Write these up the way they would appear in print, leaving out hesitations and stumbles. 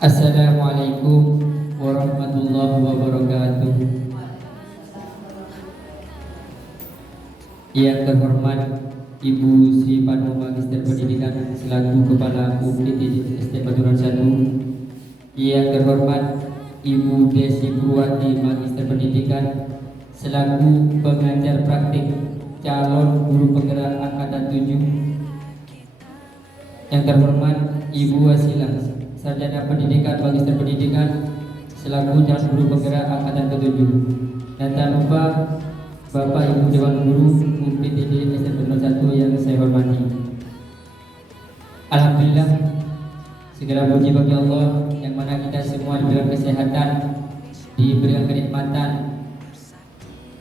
Assalamualaikum warahmatullahi wabarakatuh. Yang terhormat Ibu Sri Panu Magister Pendidikan selaku Kepala UPT SD Paturan 1. Yang terhormat Ibu Desi Purwati Magister Pendidikan selaku pengajar praktik calon guru penggerak angkatan 7. Yang terhormat Ibu Wasilah Sarjana Pendidikan Magister Pendidikan selaku calon guru penggerak angkatan ke-7. Dan tak lupa Bapak Ibu Dewan Guru UPTD SD Paturan 1 yang saya hormati. Alhamdulillah, segala puji bagi Allah yang mana kita semua diberikan kesehatan, diberikan kenikmatan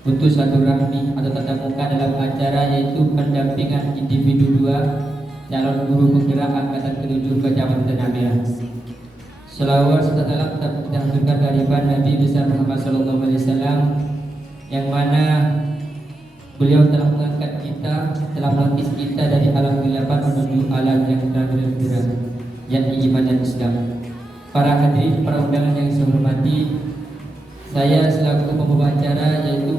untuk silaturahmi atau tatap muka dalam acara yaitu pendampingan individu 2 calon guru penggerak angkatan ke-7 Kecamatan Ampera. Selawat serta salam kita haturkan kehadiran Nabi besar Muhammad SAW yang mana beliau telah mengangkat kita, telah melukis kita dari alam kegelapan menuju alam yang terang, yakni iman dan Islam. Para hadirin, para undangan yang saya hormati, saya selaku pembawa acara yaitu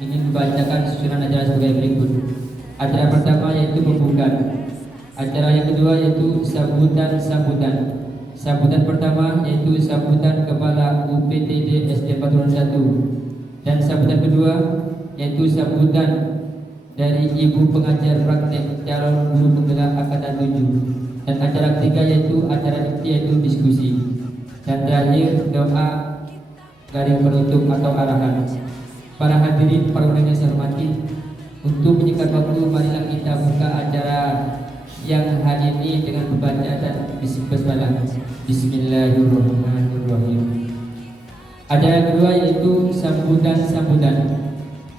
ingin membacakan susunan acara sebagai berikut. Acara pertama yaitu pembukaan. Acara yang kedua yaitu sambutan. Sambutan pertama yaitu sambutan Kepala UPTD SD Paturan 1. Dan sambutan kedua yaitu sambutan dari Ibu Pengajar Praktek calon guru penggerak angkatan 7. Dan acara ketiga yaitu diskusi. Dan terakhir doa garing penutup atau arahan. Para hadirin, para undangan yang saya hormati, untuk menyingkat waktu, marilah kita buka acara yang hari ini dengan membaca dan bismillah. Bismillahirrahmanirrahim. Acara yang kedua yaitu sambutan.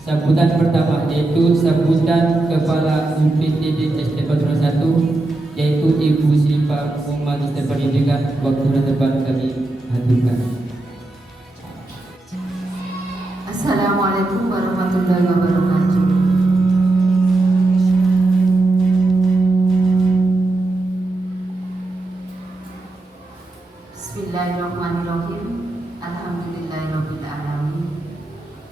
Sambutan pertama yaitu sambutan Kepala UPTD SD Paturan 1 yaitu Ibu Sri Panu Magister Pendidikan. Waktu dan tempat kami haturkan. Assalamualaikum warahmatullahi wabarakatuh. Bismillahirrahmanirrahim. Alhamdulillahirabbil alamin.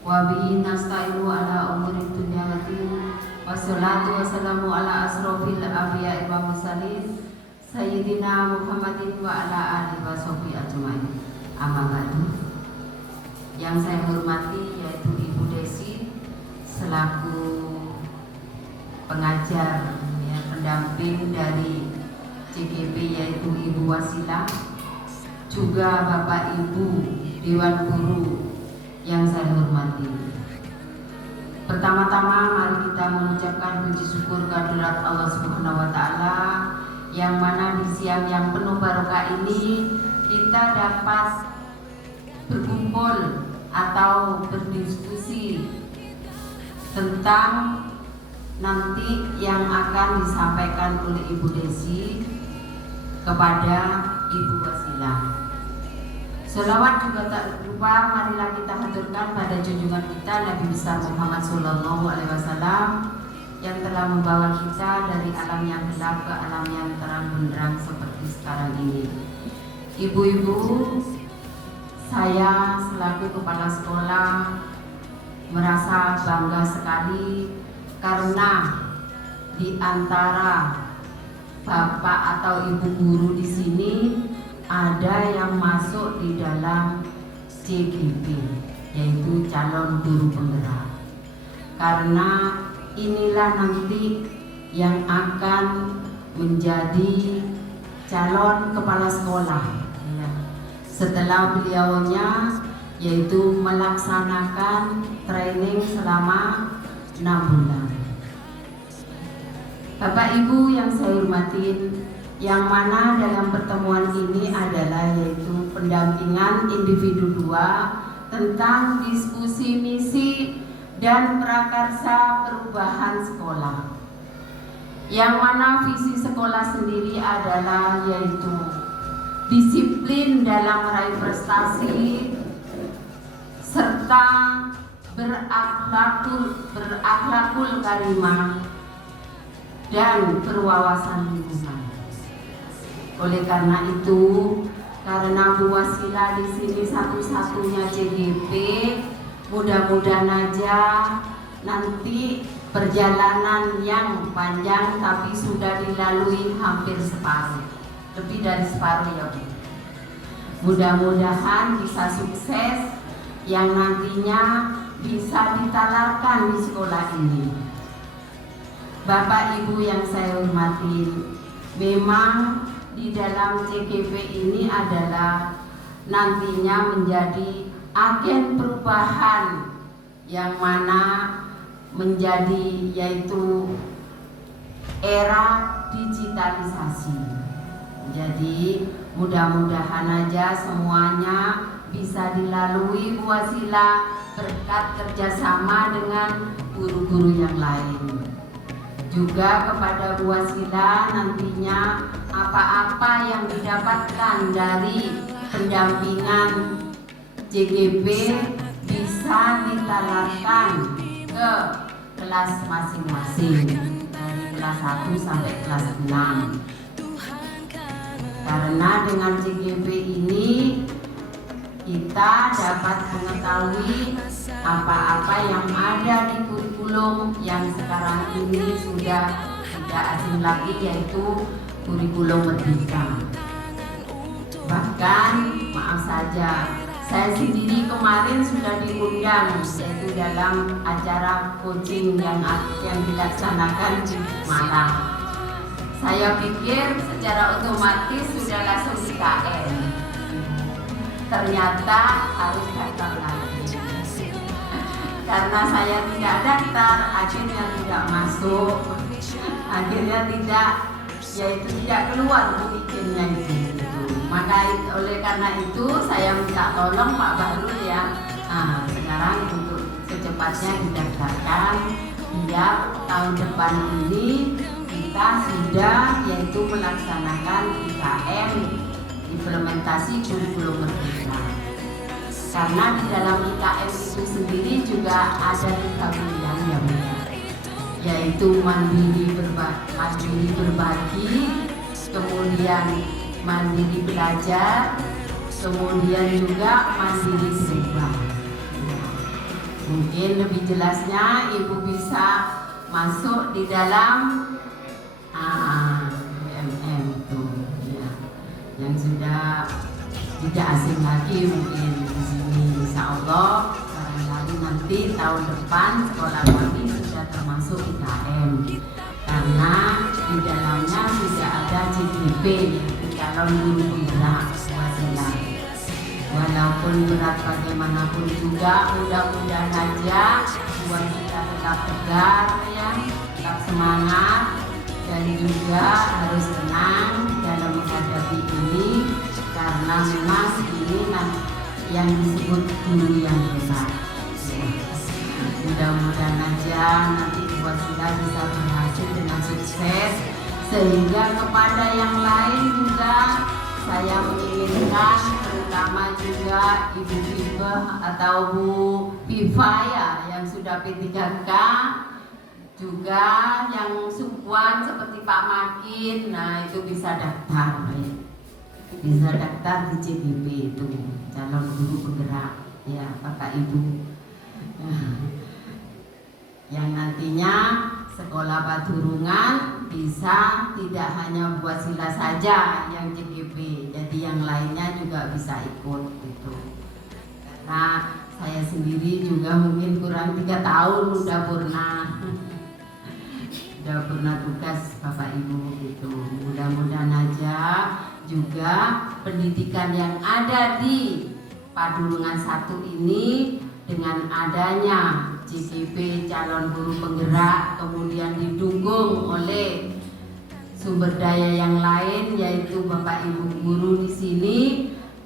Wa bihi nasta'inu ala umuri dunya waddin. Wassalatu wassalamu ala asrofil anbiya'i wa mursalin sayyidina Muhammadin wa ala alihi wa sahbihi ajmain. Amma ba'du. Yang saya hormati yaitu Ibu Desi selaku pengajar pendamping dari CGP yaitu Ibu Wasilah, juga Bapak Ibu Dewan Guru yang saya hormati. Pertama-tama mari kita mengucapkan puji syukur kehadirat Allah Subhanahu wa taala yang mana di siang yang penuh barokah ini kita dapat berkumpul atau berdiskusi tentang nanti yang akan disampaikan oleh Ibu Desi kepada Ibu Wasilah. Selawat juga tak lupa marilah kita haturkan pada junjungan kita Nabi besar Muhammad SAW yang telah membawa kita dari alam yang gelap ke alam yang terang benderang seperti sekarang ini. Ibu-ibu, saya selaku kepala sekolah merasa bangga sekali karena di antara bapak atau ibu guru di sini ada yang masuk di dalam CGP yaitu calon guru penggerak. Karena inilah nanti yang akan menjadi calon kepala sekolah setelah beliaunya yaitu melaksanakan training selama 6 bulan. Bapak Ibu yang saya hormatin, yang mana dalam pertemuan ini adalah yaitu pendampingan individu 2 tentang diskusi misi dan prakarsa perubahan sekolah. Yang mana visi sekolah sendiri adalah yaitu disiplin dalam meraih prestasi serta berakhlakul karimah dan berwawasan lingkungan. Oleh karena itu, karena Bu Wasila di sini satu-satunya CGP. Mudah-mudahan aja nanti perjalanan yang panjang tapi sudah dilalui hampir separuh, lebih dari separuh ya Bu. Mudah-mudahan bisa sukses yang nantinya bisa ditalarkan di sekolah ini. Bapak Ibu yang saya hormati, memang di dalam CGP ini adalah nantinya menjadi agen perubahan yang mana menjadi yaitu era digitalisasi. Jadi mudah-mudahan aja semuanya bisa dilalui Bu Wasila berkat kerjasama dengan guru-guru yang lain. Juga kepada Bu Wasila nantinya apa-apa yang didapatkan dari pendampingan CGP bisa ditalarkan ke kelas masing-masing dari kelas 1 sampai kelas 6. Karena dengan CGP ini kita dapat mengetahui apa-apa yang ada di kurikulum yang sekarang ini sudah tidak asing lagi, yaitu kurikulum merdeka. Bahkan maaf saja, saya sendiri kemarin sudah diundang yaitu dalam acara coaching yang dilaksanakan di Malang. Saya pikir secara otomatis sudah langsung di KM. Ternyata harus daftar lagi. Karena saya tidak daftar, akhirnya tidak masuk. Akhirnya tidak, yaitu tidak keluar bikinnya itu. Maka oleh karena itu saya minta tolong Pak Bahrul ya, sekarang untuk secepatnya didaftarkan biar tahun depan ini kita sudah yaitu melaksanakan IKM, implementasi kurikulum merdeka. Karena di dalam IKM itu sendiri juga ada 3 pilihan yang yaitu mandiri berbagi, kemudian mandiri belajar, kemudian juga mandiri berubah. Mungkin lebih jelasnya Ibu bisa masuk di dalam UMM itu ya, yang sudah tidak asing lagi mungkin di sini. Insya Allah barangkali nanti tahun depan sekolah kami sudah termasuk IKM karena di dalamnya sudah ada CGP, calon guru penggerak Wasila. Walaupun berat bagaimanapun juga, mudah-mudahan aja buat kita tetap tegar ya, tetap semangat dan juga harus tenang dalam menghadapi ini karena memang ini yang disebut guru yang besar. Mudah-mudahan aja nanti Wasila bisa berhasil dengan sukses sehingga kepada yang lain juga saya menginginkan, terutama juga Ibu Piva atau Bu Piva ya yang sudah P3K, juga yang sukuan seperti Pak Makin, nah itu bisa daftar ya. Bisa daftar di CGP itu calon guru penggerak ya Bapak Ibu. Yang nantinya sekolah Paturungan bisa tidak hanya buat Wasila saja yang CGP, jadi yang lainnya juga bisa ikut gitu. Karena saya sendiri juga mungkin kurang 3 tahun udah pernah tugas Bapak Ibu gitu. Mudah-mudahan aja juga pendidikan yang ada di Padurungan 1 ini dengan adanya CGP calon guru penggerak kemudian didukung oleh sumber daya yang lain yaitu Bapak Ibu guru di sini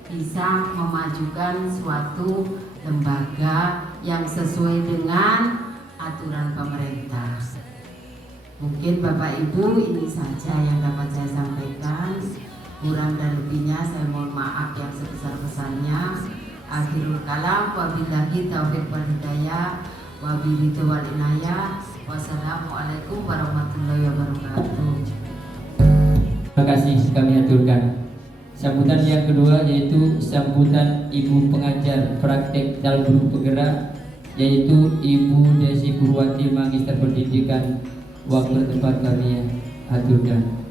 bisa memajukan suatu lembaga yang sesuai dengan aturan pemerintah. Mungkin Bapak Ibu ini saja yang dapat saya sampaikan. Kurang dan lebihnya saya mohon maaf yang sebesar-besarnya. Akhirul kalam, wabillahi taufiq wal hidayah, wabillahi wal inayah. Wassalamualaikum warahmatullahi wabarakatuh. Terima kasih kami aturkan. Sambutan yang kedua yaitu sambutan Ibu Pengajar Praktek Calon Guru Penggerak, yaitu Ibu Desi Purwati, Magister Pendidikan. Waktu tempat kami aturkan.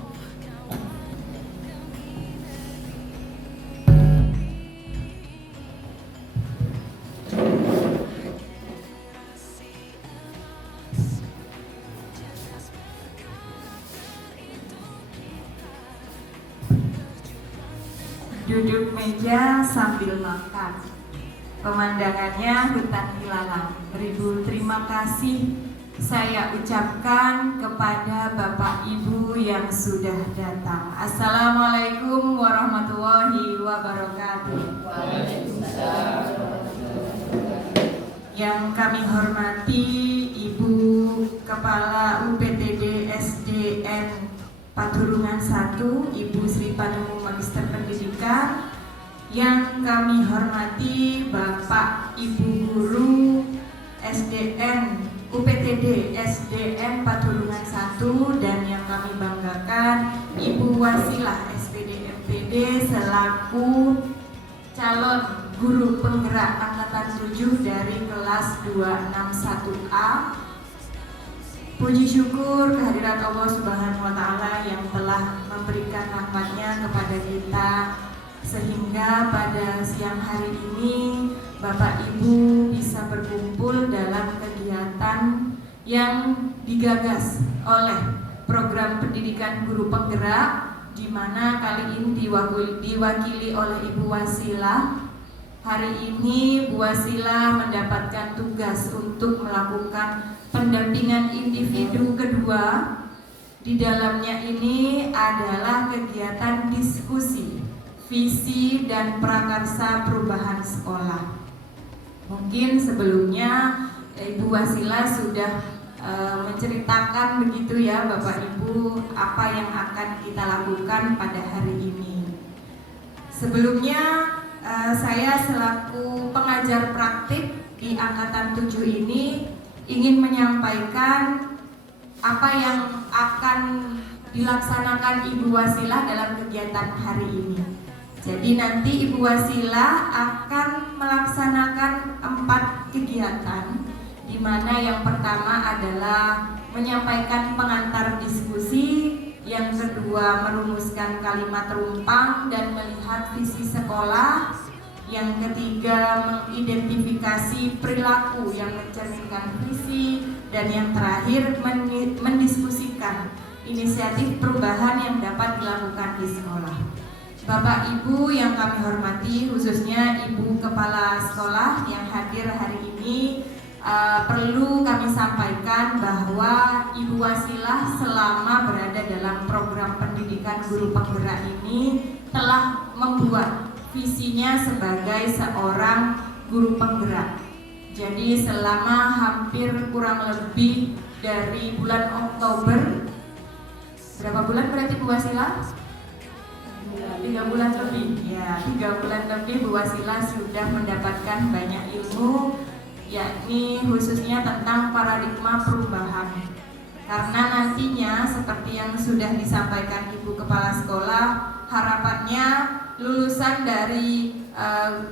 Duduk meja sambil makan. Pemandangannya hutan ilalang. Beribu terima kasih saya ucapkan kepada Bapak Ibu yang sudah datang. Assalamualaikum warahmatullahi wabarakatuh. Yang kami hormati Ibu Kepala UPTD SDN Paturungan 1, Ibu Sri Panemu, Magister Pendidikan. Yang kami hormati Bapak Ibu Guru SDN UPTD SDN Paturungan 1, dan yang kami banggakan Ibu Wasilah SPD MPD selaku calon guru penggerak angkatan 7 dari kelas 261A. Puji syukur kehadirat Allah Subhanahu wa Ta'ala yang telah memberikan rahmat-Nya kepada kita, sehingga pada siang hari ini Bapak Ibu bisa berkumpul dalam kegiatan yang digagas oleh program pendidikan guru penggerak, di mana kali ini diwakili oleh Ibu Wasilah. Hari ini Bu Wasilah mendapatkan tugas untuk melakukan pendampingan individu kedua. Di dalamnya ini adalah kegiatan diskusi visi dan prakarsa perubahan sekolah. Mungkin sebelumnya Ibu Wasilah sudah menceritakan begitu ya Bapak Ibu apa yang akan kita lakukan pada hari ini. Sebelumnya saya selaku pengajar praktik di angkatan 7 ini ingin menyampaikan apa yang akan dilaksanakan Ibu Wasilah dalam kegiatan hari ini. Jadi nanti Ibu Wasilah akan melaksanakan 4 kegiatan, di mana yang pertama adalah menyampaikan pengantar diskusi, yang kedua merumuskan kalimat rumpang dan melihat visi sekolah, yang ketiga mengidentifikasi perilaku yang mencerminkan visi, dan yang terakhir mendiskusikan inisiatif perubahan yang dapat dilakukan di sekolah. Bapak Ibu yang kami hormati, khususnya Ibu Kepala Sekolah yang hadir hari ini, perlu kami sampaikan bahwa Ibu Wasilah selama berada dalam program pendidikan guru penggerak ini telah membuat visinya sebagai seorang guru penggerak. Jadi selama hampir kurang lebih dari bulan Oktober, berapa bulan berarti Bu Wasilah? 3 bulan lebih, ya 3 bulan lebih Bu Wasilah sudah mendapatkan banyak ilmu, yakni khususnya tentang paradigma perubahan. Karena nantinya seperti yang sudah disampaikan Ibu Kepala Sekolah, harapannya lulusan dari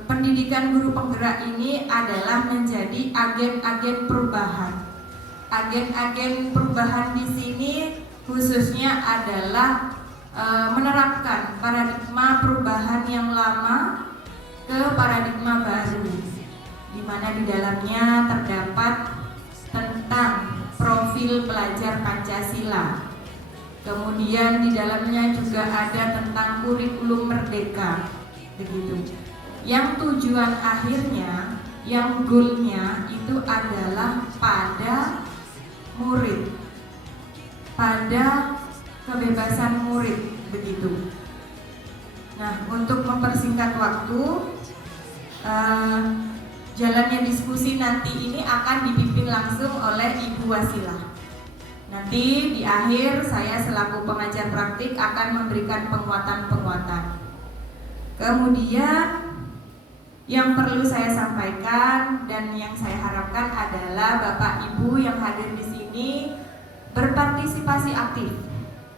pendidikan guru penggerak ini adalah menjadi agen-agen perubahan. Agen-agen perubahan di sini khususnya adalah menerapkan paradigma perubahan yang lama ke paradigma baru, di mana di dalamnya terdapat tentang profil pelajar Pancasila. Kemudian di dalamnya juga ada tentang kurikulum merdeka, begitu. Yang tujuan akhirnya, yang goalnya itu adalah pada murid, pada kebebasan murid, begitu. Nah, untuk mempersingkat waktu, jalannya diskusi nanti ini akan dipimpin langsung oleh Ibu Wasilah. Nanti di akhir saya selaku pengajar praktik akan memberikan penguatan-penguatan. Kemudian yang perlu saya sampaikan dan yang saya harapkan adalah Bapak Ibu yang hadir di sini berpartisipasi aktif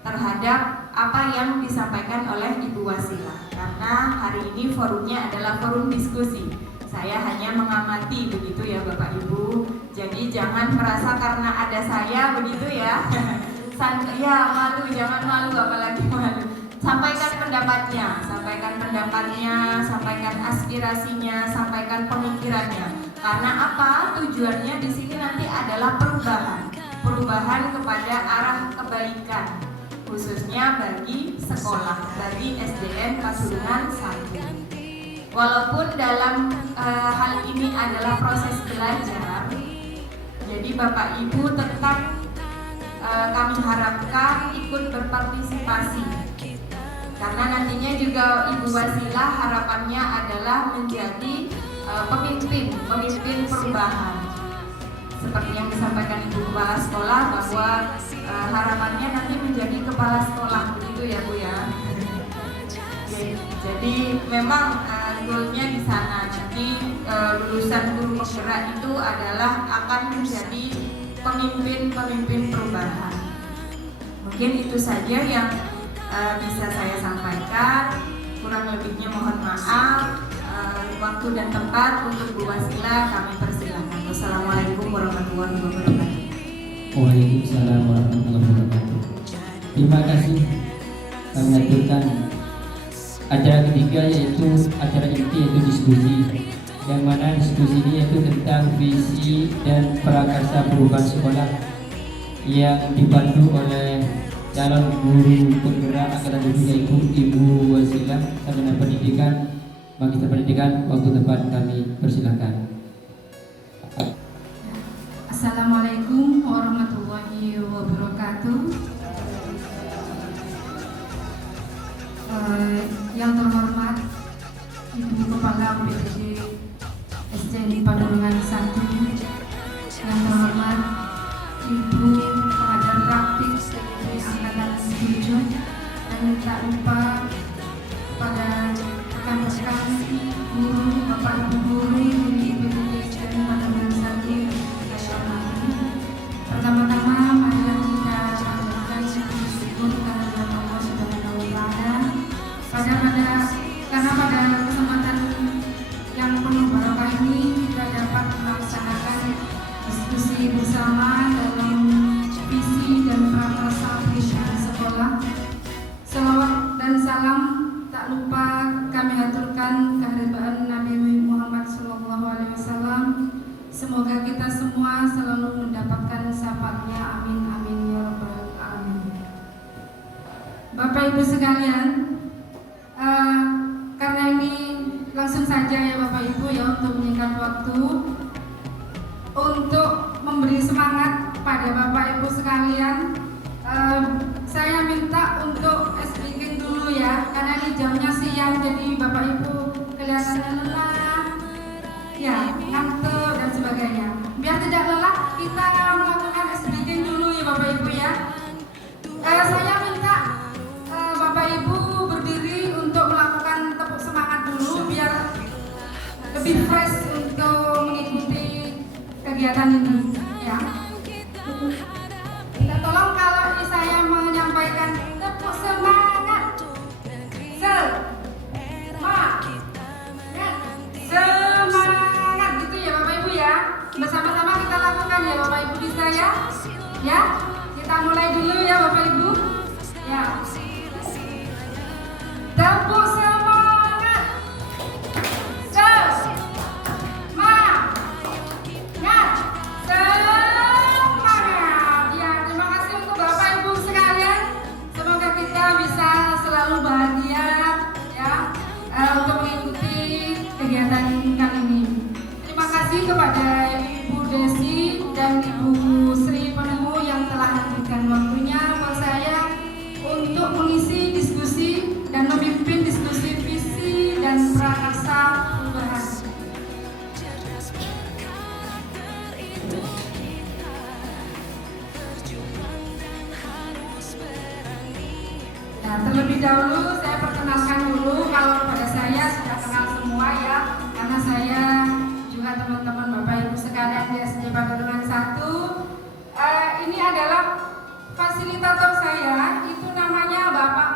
terhadap apa yang disampaikan oleh Ibu Wasilah. Karena hari ini forumnya adalah forum diskusi. Saya hanya mengamati begitu ya Bapak Ibu. Jadi jangan merasa karena ada saya begitu ya. Ya malu, jangan malu, apalagi malu. Sampaikan pendapatnya, sampaikan aspirasinya, sampaikan pemikirannya. Karena apa? Tujuannya di sini nanti adalah perubahan kepada arah kebaikan, khususnya bagi sekolah, bagi SDN Pasuruan 1. Walaupun dalam hal ini adalah proses belajar, jadi Bapak Ibu tetap kami harapkan ikut berpartisipasi. Karena nantinya juga Ibu Wasilah harapannya adalah menjadi pemimpin perubahan. Seperti yang disampaikan Ibu Kepala Sekolah bahwa harapannya nanti menjadi kepala sekolah, begitu ya Bu ya. Jadi memang goalnya di sana. Jadi lulusan guru penggerak itu adalah akan menjadi pemimpin perubahan. Mungkin itu saja yang bisa saya sampaikan. Kurang lebihnya mohon maaf. Waktu dan tempat untuk Bu Wasilah kami persilakan. Wassalamualaikum warahmatullahi wabarakatuh. Waalaikumsalam warahmatullahi wabarakatuh. Terima kasih. Kami lanjutkan acara ketiga, yaitu acara inti, yaitu diskusi. Yang mana diskusi ini yaitu tentang visi dan prakarsa perubahan sekolah yang dipandu oleh calon guru penggerak angkatan 7 yaitu Ibu Wasilah Sarjana Pendidikan, Magister Pendidikan. Waktu tempat kami persilakan. Assalamualaikum warahmatullahi wabarakatuh. Yang terhormat Ibu Kepala UPTD SDN Pasuruan 1, yang terhormat Ibu Pengajar Praktik dari Angkatan 7, dan tak lupa pada rekan-rekan guru, Bapak Ibu guru di UPTD SDN Pasuruan 1. Pertama-tama marilah kita panjatkan syukur kehadirat Allah Subhanahu wa Ta'ala karena pada kesempatan yang penuh barokah ini kita dapat melaksanakan diskusi bersama dalam visi dan prakarsa perubahan sekolah. Selawat dan salam tak lupa kami aturkan kehadirat Nabi Muhammad SAW. Semoga kita semua selalu mendapatkan syafaatnya, amin amin ya rabbal alamin. Bapak Ibu sekalian, karena ini langsung saja ya Bapak Ibu ya, untuk menyingkat waktu, untuk memberi semangat pada Bapak Ibu sekalian, saya minta untuk speaking dulu ya, karena ini jamnya siang, jadi Bapak Ibu kelihatannya lelah, ya ngantuk dan sebagainya. Biar tidak lelah, kita melakukan speaking dulu ya Bapak Ibu ya. Saya minta Bapak Ibu berdiri untuk melakukan tepuk semangat dulu biar lebih fresh untuk mengikuti kegiatan ini ya. Kita tolong kalau saya menyampaikan tepuk semangat, semangat gitu ya Bapak Ibu ya. Bersama-sama kita lakukan ya Bapak Ibu bisa ya. Ya, kita mulai dulu ya Bapak Ibu. Ya. Tepuk semangat. Semangat. Ya, terima kasih untuk Bapak Ibu sekalian. Semoga kita bisa selalu bahagia ya untuk mengikuti kegiatan kali ini. Terima kasih kepada Ibu Desi dan Ibu Sri Penemu yang telah memberikan waktunya buat saya untuk mengisi diskusi dan memimpin diskusi visi dan prakarsa perubahan. Nah, terlebih dahulu saya perkenalkan dulu, kalau pada saya sudah kenal semua ya, karena saya juga teman-teman Bapak Ibu sekalian di SD Pasuruan 1. Ini adalah fasilitator saya, itu namanya Bapak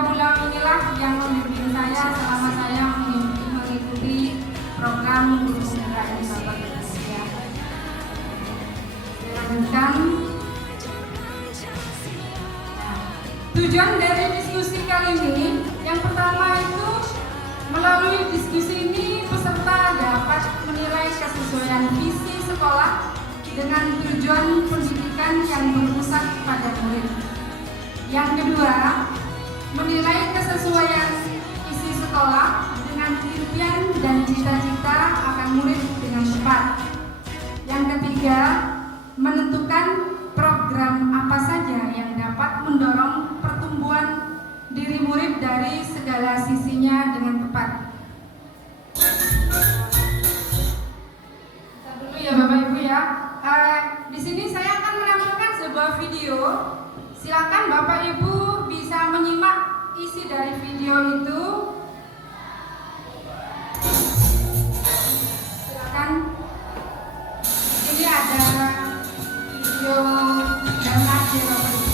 beliau inilah yang membimbing saya selama saya mengikuti program Guru Penggerak ini Bapak Ibu ya. Dilanjutkan. Tujuan dari diskusi kali ini yang pertama itu melalui diskusi ini peserta dapat menilai kesesuaian visi sekolah dengan tujuan pendidikan yang berpusat pada murid. Yang kedua, menilai kesesuaian isi sekolah dengan impian dan cita-cita akan murid dengan tepat. Yang ketiga, menentukan program apa saja yang dapat mendorong pertumbuhan diri murid dari segala sisinya dengan tepat. Kita dulu ya Bapak Ibu ya. Di sini saya akan menampilkan sebuah video. Silakan Bapak Ibu bisa menyimak isi dari video itu. Silakan. Di sini ada video dan nasi Bapak Ibu.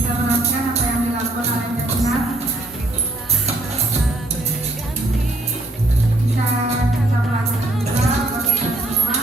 Kita perhatikan apa yang dilakukan oleh Bernard. Bisa kita perhatikan juga buat kita semua.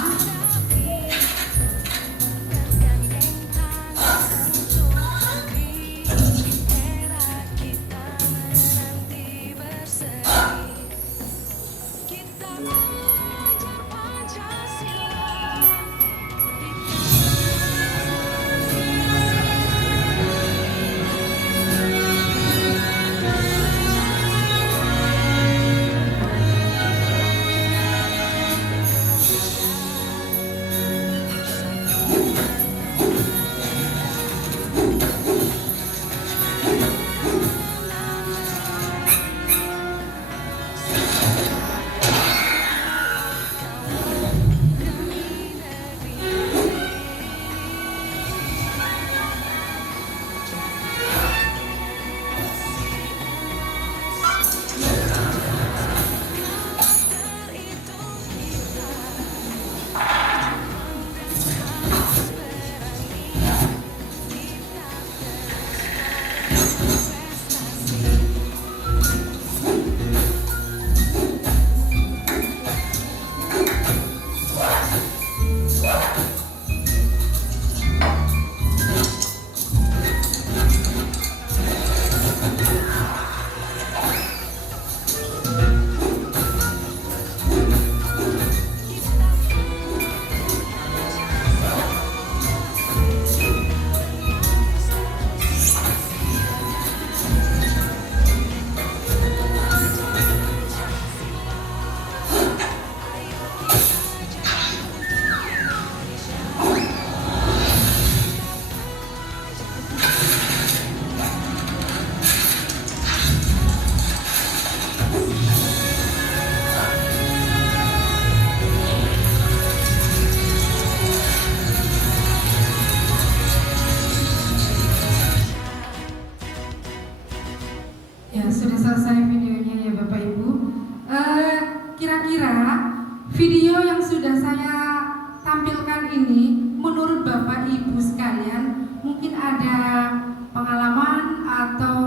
Ya, sudah selesai videonya ya Bapak Ibu. Kira-kira video yang sudah saya tampilkan ini menurut Bapak Ibu sekalian mungkin ada pengalaman atau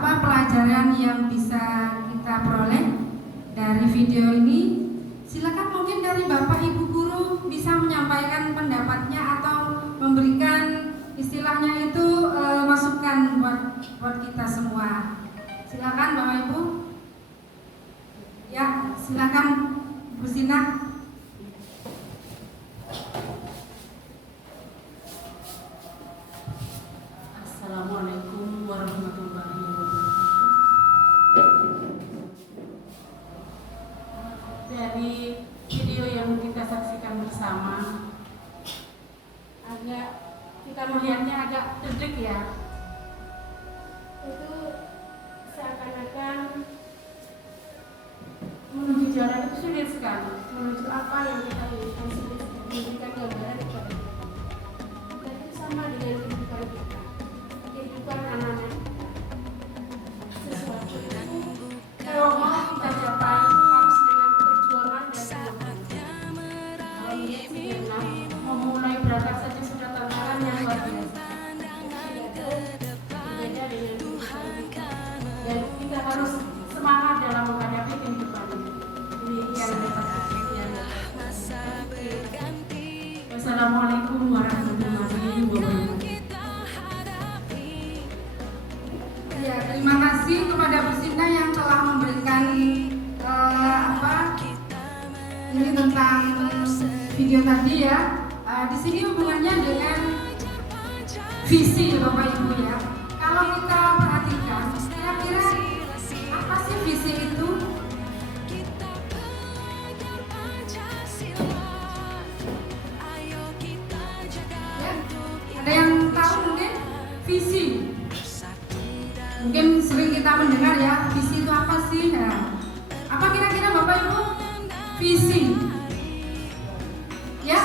pelajaran yang bisa kita peroleh dari video ini. Silakan mungkin dari Bapak Ibu guru bisa menyampaikan pendapatnya atau memberikan istilahnya itu masukan buat kita semua. Silakan Bapak Ibu. Ya, silakan Bu Sina. Assalamualaikum warahmatullahi wabarakatuh. Dari video yang kita saksikan bersama, kita melihatnya agak deg-deg ya. Itu seakan-akan menuju jalan itu sulit sekali. Menuju apa yang kita inginkan sulit memberikan gambaran kepada kita. Dan itu sama dengan kehidupan kita, kehidupan anak-anak kita. Sesuatu itu kalau mau kita capai harus dengan perjuangan dan pengorbanan. Kalau Mirna memulai berangkat saja sudah tantangan yang luar biasa. Berbeda dengan kehidupan kita. Dan kita harus semangat dalam menghadapi kehidupan ini. Demikian dapat yang Wassalamualaikum warahmatullahi wabarakatuh. Ya, terima kasih kepada Bu Sinta yang telah memberikan ini tentang video tadi ya. Di sini hubungannya dengan visi Bapak Ibu ya. Kalau kita perhatikan, kira-kira apa sih visi itu? Ya, ada yang tahu mungkin visi? Mungkin sering kita mendengar ya, visi itu apa sih? Nah, apa kira-kira Bapak Ibu visi? Ya?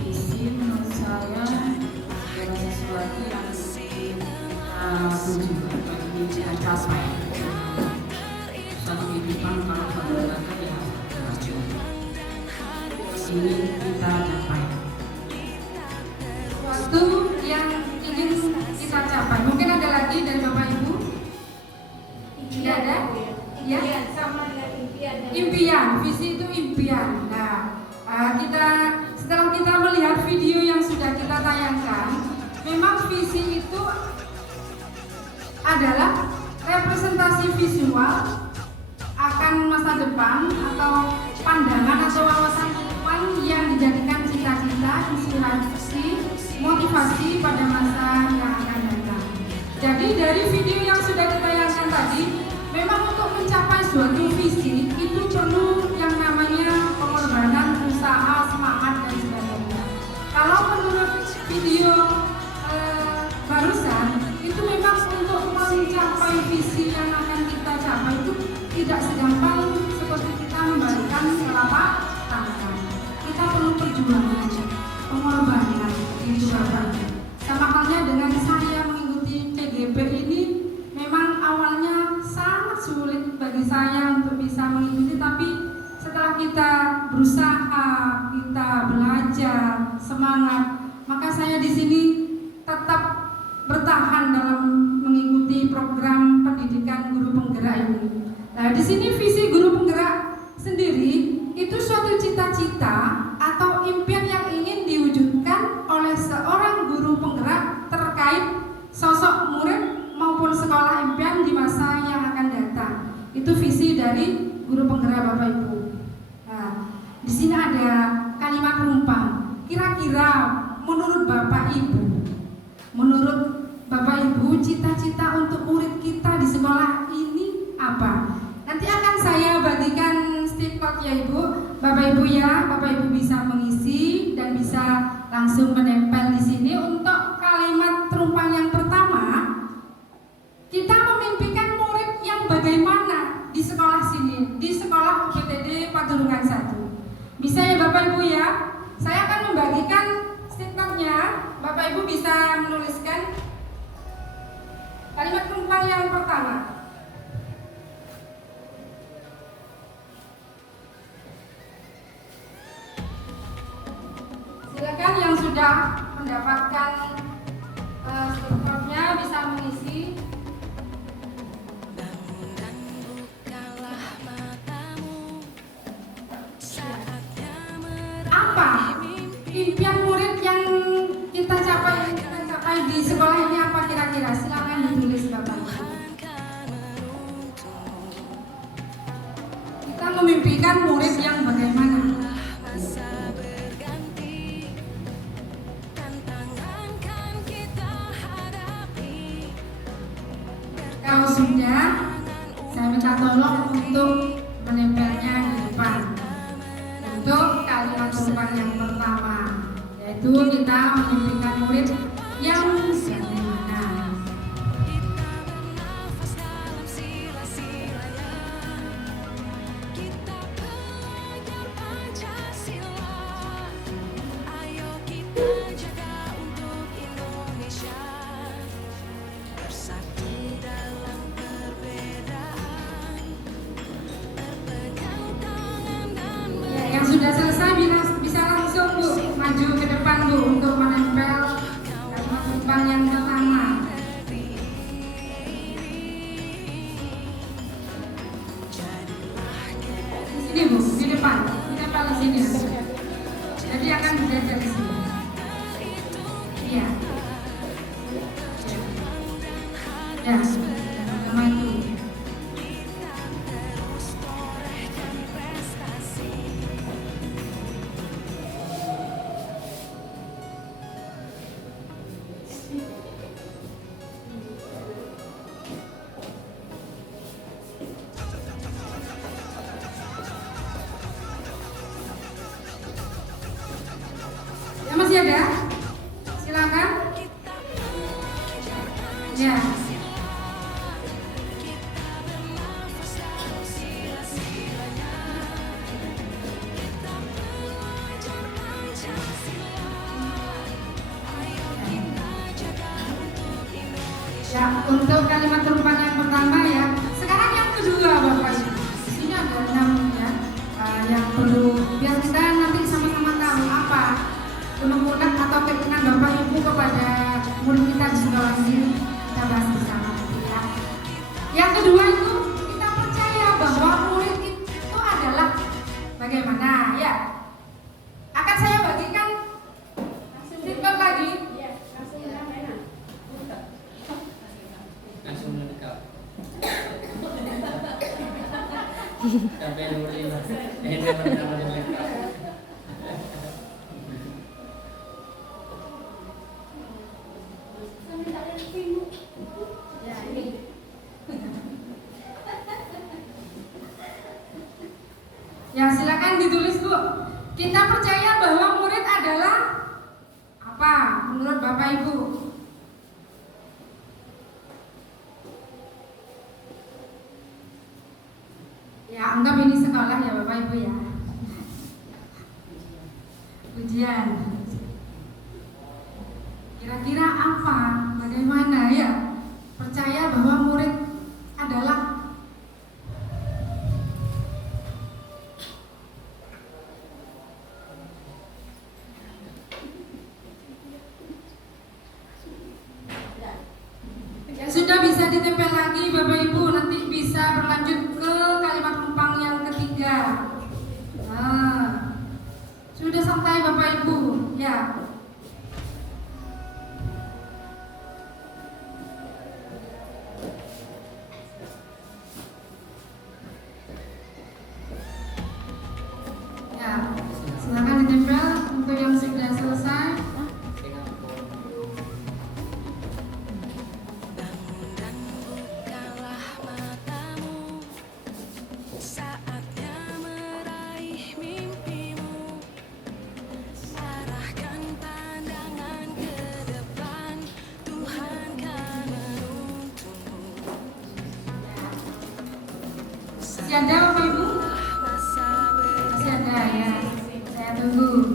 Visi menurut saya adalah sesuatu yang tuju atau ingin kita capai. Satu kehidupan kalau berdasarkan ya ingin kita capai. Sesuatu yang ingin kita capai. Mungkin ada lagi dari Bapak Ibu? Tidak ada? Ya? Sama dengan impian. Impian, visi itu impian. Nah, setelah kita melihat video yang sudah kita tayangkan, memang visi itu adalah representasi visual akan masa depan atau pandangan atau wawasan kehidupan yang dijadikan cita-cita, inspirasi, motivasi pada masa yang akan datang. Jadi dari video yang sudah ditayangkan tadi, memang untuk mencapai suatu visi itu perlu yang namanya pengorbanan, usaha, semangat dan sebagainya. Kalau menurut video barusan itu memang untuk mencapai visi yang akan kita capai itu tidak segampang seperti kita membalikan telapak tangan. Kita perlu perjuangan, pengorbanan, itu Bapak. Sama halnya dengan saya mengikuti CGP ini, memang awalnya sangat sulit bagi saya untuk bisa mengikuti, tapi setelah kita berusaha, kita belajar, semangat, maka saya di sini tetap bertahan dalam mengikuti program pendidikan guru penggerak ini. Nah, di sini visi guru penggerak sendiri itu suatu cita-cita atau impian yang ingin diwujudkan oleh seorang guru penggerak terkait sosok murid maupun sekolah impian di masa yang akan datang. Itu visi dari guru penggerak Bapak Ibu. Nah, di sini ada kalimat rumpang. Kira-kira menurut Bapak Ibu, cita-cita untuk murid kita di sekolah ini apa? Nanti akan saya bagikan stikernya Ibu. Bapak Ibu ya, Bapak Ibu bisa mengisi dan bisa langsung menempel di sini. Untuk kalimat terumpang yang pertama, kita memimpikan murid yang bagaimana di sekolah sini, di sekolah UPTD Padurungan 1. Bisa ya Bapak Ibu ya? Saya akan membagikan stikernya. Bapak Ibu bisa menuliskan kalimat terumpang yang pertama. Silakan yang sudah mendapatkan stikernya bisa mengisi. Apa impian murid yang kita capai di sekolah ini apa kira-kira? Silakan ditulis Bapak. Kita memimpikan murid yang bagaimana? Kalau sudah, saya minta tolong untuk menempelnya di depan. Untuk kalimat terumpang yang pertama. yaitu kita memimpikan murid yang bagaimana. Ya, yang sudah selesai bisa langsung Bu maju ke depan Bu untuk menempel kalimat tumpang yang pertama. Di sini Bu, di depan, ditempel di sini. Jadi akan berjajar di sini. Iya. Ya, sama itu. Ya masih ada? Silakan. Ya. Ya, untuk kalimat tumpang yang pertama ya. Sekarang yang kedua Bapak Ibu. Di sini ada 6 ya. Yang perlu biar kita nanti sama-sama tahu apa unek-unek atau keinginan Bapak Ibu kepada murid kita di sekolah ini. Kita bahas bersama nanti ya. Yang kedua itu kita percaya bahwa murid itu adalah bagaimana ya. Akan saya bagikan singkat lagi. Iya, langsung mainan. Langsung lengkap. Sampai nomor 5. Nomor lengkap. Sampai tak ada pintu. Ya, ini. Ya silakan ditulis Bu. Kita percaya bahwa murid adalah apa menurut Bapak Ibu? Ya anggap ini sekolah ya Bapak Ibu ya. Ujian. Kira-kira apa? Bagaimana ya? Percaya bahwa murid adalah ya sudah bisa ditempel lagi Bapak Ibu, nanti bisa berlanjut ke kalimat tumpang yang ketiga. Nah, sudah santai Bapak Ibu ya. Ya, silakan ditempel untuk yang sudah selesai. Masih ada Bapak Ibu? Masih ada ya. Saya tunggu.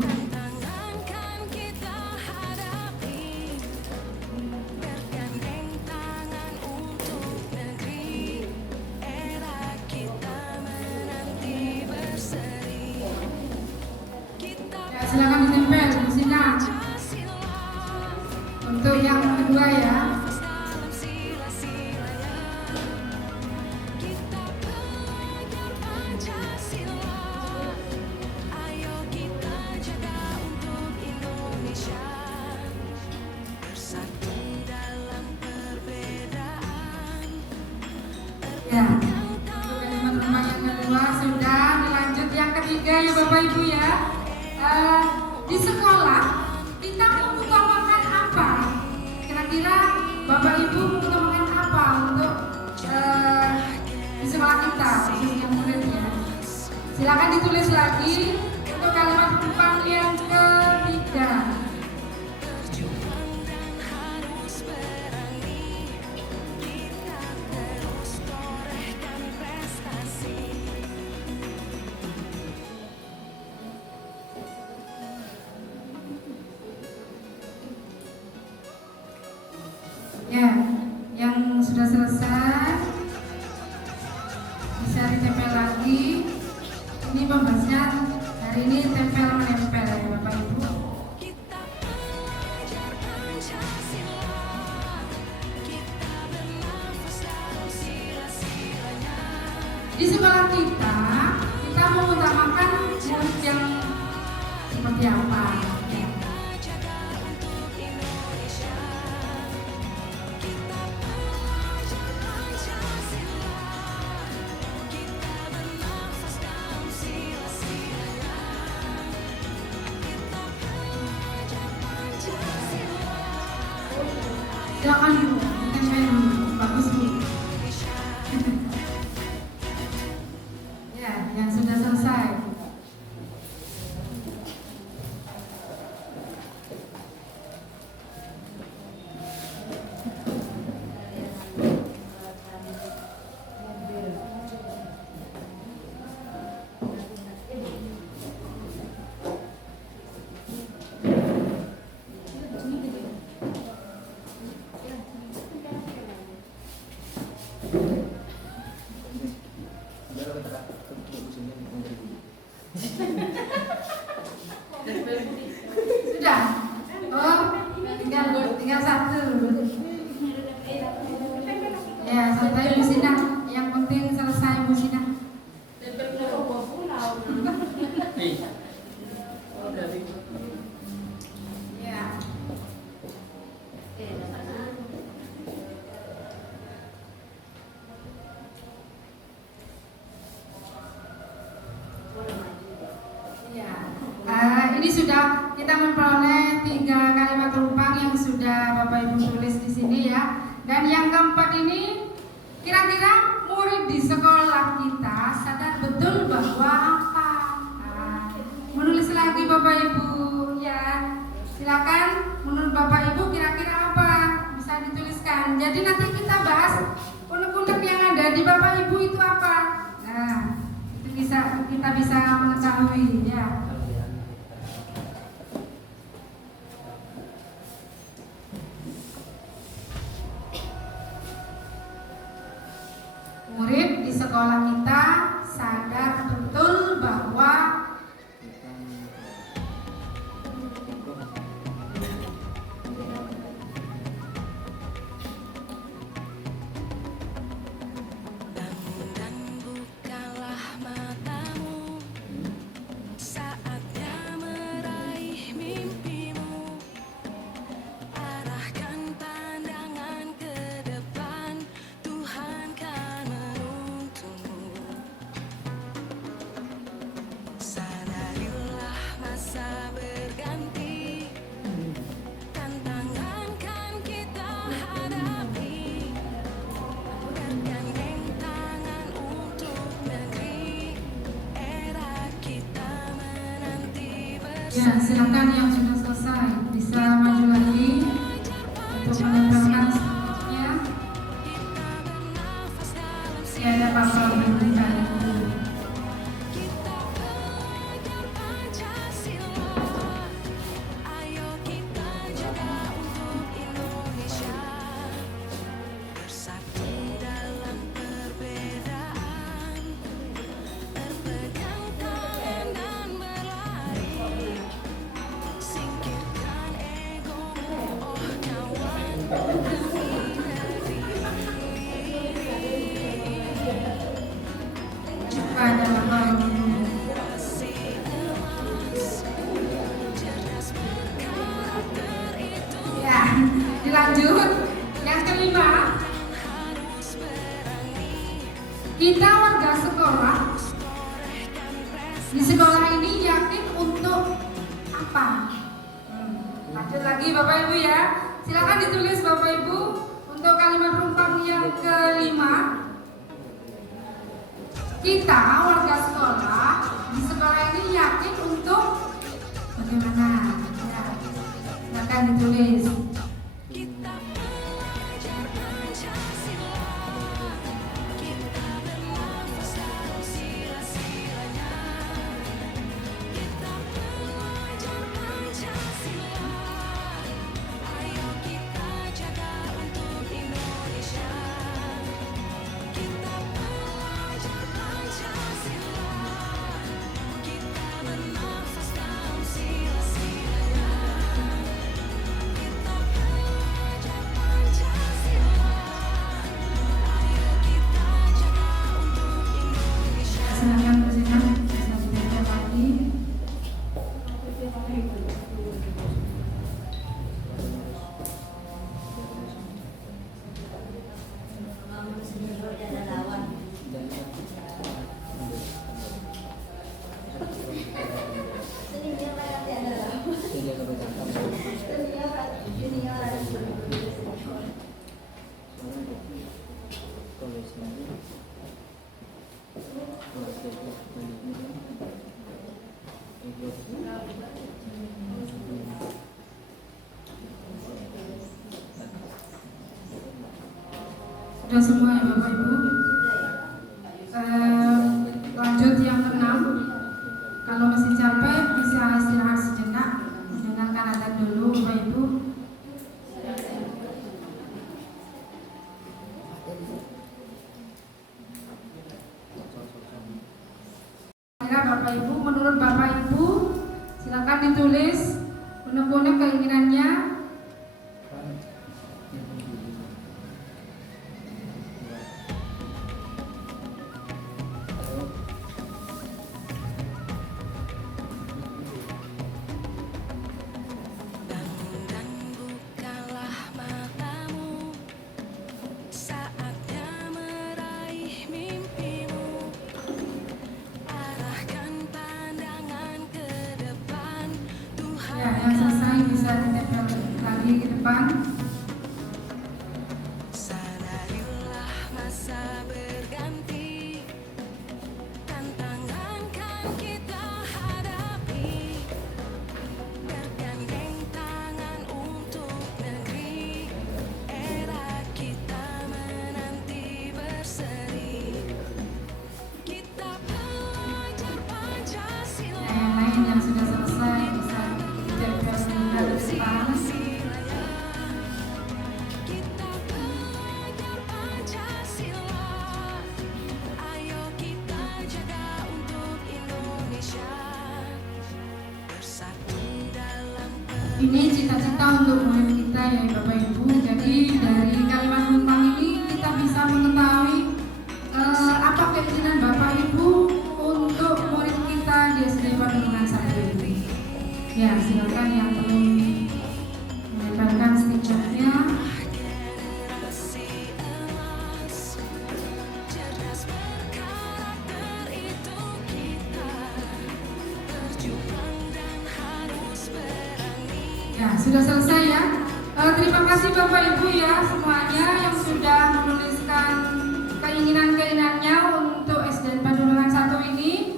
Ya, silakan ditempel di sini. Untuk yang kedua ya. Ya, untuk kalimat rumah yang kedua sudah dilanjut yang ketiga ya Bapak Ibu ya. Di sekolah kita mengutamakan apa? Kira-kira Bapak Ibu mengutamakan apa untuk di sekolah kita khususnya murid ya? Silakan ditulis lagi untuk kalimat tumpang yang ketiga. ini pembahasnya hari ini tempel menempel ya Bapak Ibu. Di sekolah kita mengutamakan murid yang seperti apa? Ya. Silakan Bu, tempel dulu, bagus Bu. Ya, yang sudah selesai. Sudah? Oh, tinggal satu. Ya, santai Bu Sina. Yang penting selesai Bu Sina. Ya. Ya. Ini sudah kita memperoleh 3 kalimat rumpang yang sudah Bapak Ibu tulis di sini ya. Dan yang keempat ini, kira-kira murid di sekolah kita sadar betul bahwa apa? Menulis lagi Bapak Ibu ya. Silakan menurut Bapak Ibu kira-kira apa? Bisa dituliskan. Jadi nanti kita bahas unek-unek yang ada di Bapak Ibu itu apa. Nah, itu kita bisa mengetahui ya. Murid di sekolah kita sadar betul bahwa Dan bukalah matamu, saatnya meraih mimpimu. Arahkan pandangan ke depan, Tuhan kan menuntunmu. Sadarilah masa berganti, tantangan kan kita hadapi. Bergandeng tangan untuk negeri, era kita menanti ya silakan yang sudah selesai bisa maju lagi untuk menempelkan selanjutnya. Tiada apa-apa berbeda itu. kita belajar Pancasila. Ayo kita jaga untuk Indonesia, bersatu dalam perbedaan, berpegang tangan dan berlari. Singkirkan egomu, oh kawan, demi Pada Bapak Ibu. Ya, dilanjut. Yang kelima, kita warga sekolah di sekolah ini yakin untuk apa? Lanjut lagi Bapak Ibu ya. Silakan ditulis Bapak Ibu untuk kalimat rumpang yang kelima. Kita warga sekolah di sekolah ini yakin untuk bagaimana? Ya, silakan ditulis. kita belajar Pancasila. Kita bernafas dalam sila-silanya. Kita belajar Pancasila. Ayo kita jaga untuk Indonesia. Kita belajar Pancasila. Sudah semua ya Bapak Ibu. Lanjut yang keenam. Kalau masih capek bisa istirahat sejenak, mendengarkan adzan dulu Bapak Ibu. Bapak Ibu, menurut Bapak Ibu silakan ditulis unek-unek keinginannya. Bangun dan bukalah matamu, saatnya meraih mimpimu. Arahkan pandangan ke depan, Tuhan. Ya, yang selesai bisa ditempel lagi ke depan. Sadarilah masa berganti, tantangan kan kita hadapi. Bergandeng tangan untuk negeri, era kita menanti berseri. Kita pelajar Pancasila. Yang lain yang sudah selesai bisa ditempel juga ke depan. Kita pelajar Pancasila. Ayo kita jaga untuk Indonesia. Bersatu dalam Ini cita-cita untuk murid kita ya Bapak Ibu. Jadi dari kalimat numpang ini kita bisa mengetahui apa keinginan Bapak Ibu untuk murid kita di SD Padunungan 1 ini. Ya, silakan yang belum menempelkan stikernya. generasi emas. Cerdas berkarakter itu kita. Berjuang dan harus berani. Ya, sudah selesai ya. Terima kasih Bapak Ibu ya semuanya yang sudah menuliskan keinginan-keinginannya untuk SDN Padunungan 1 ini.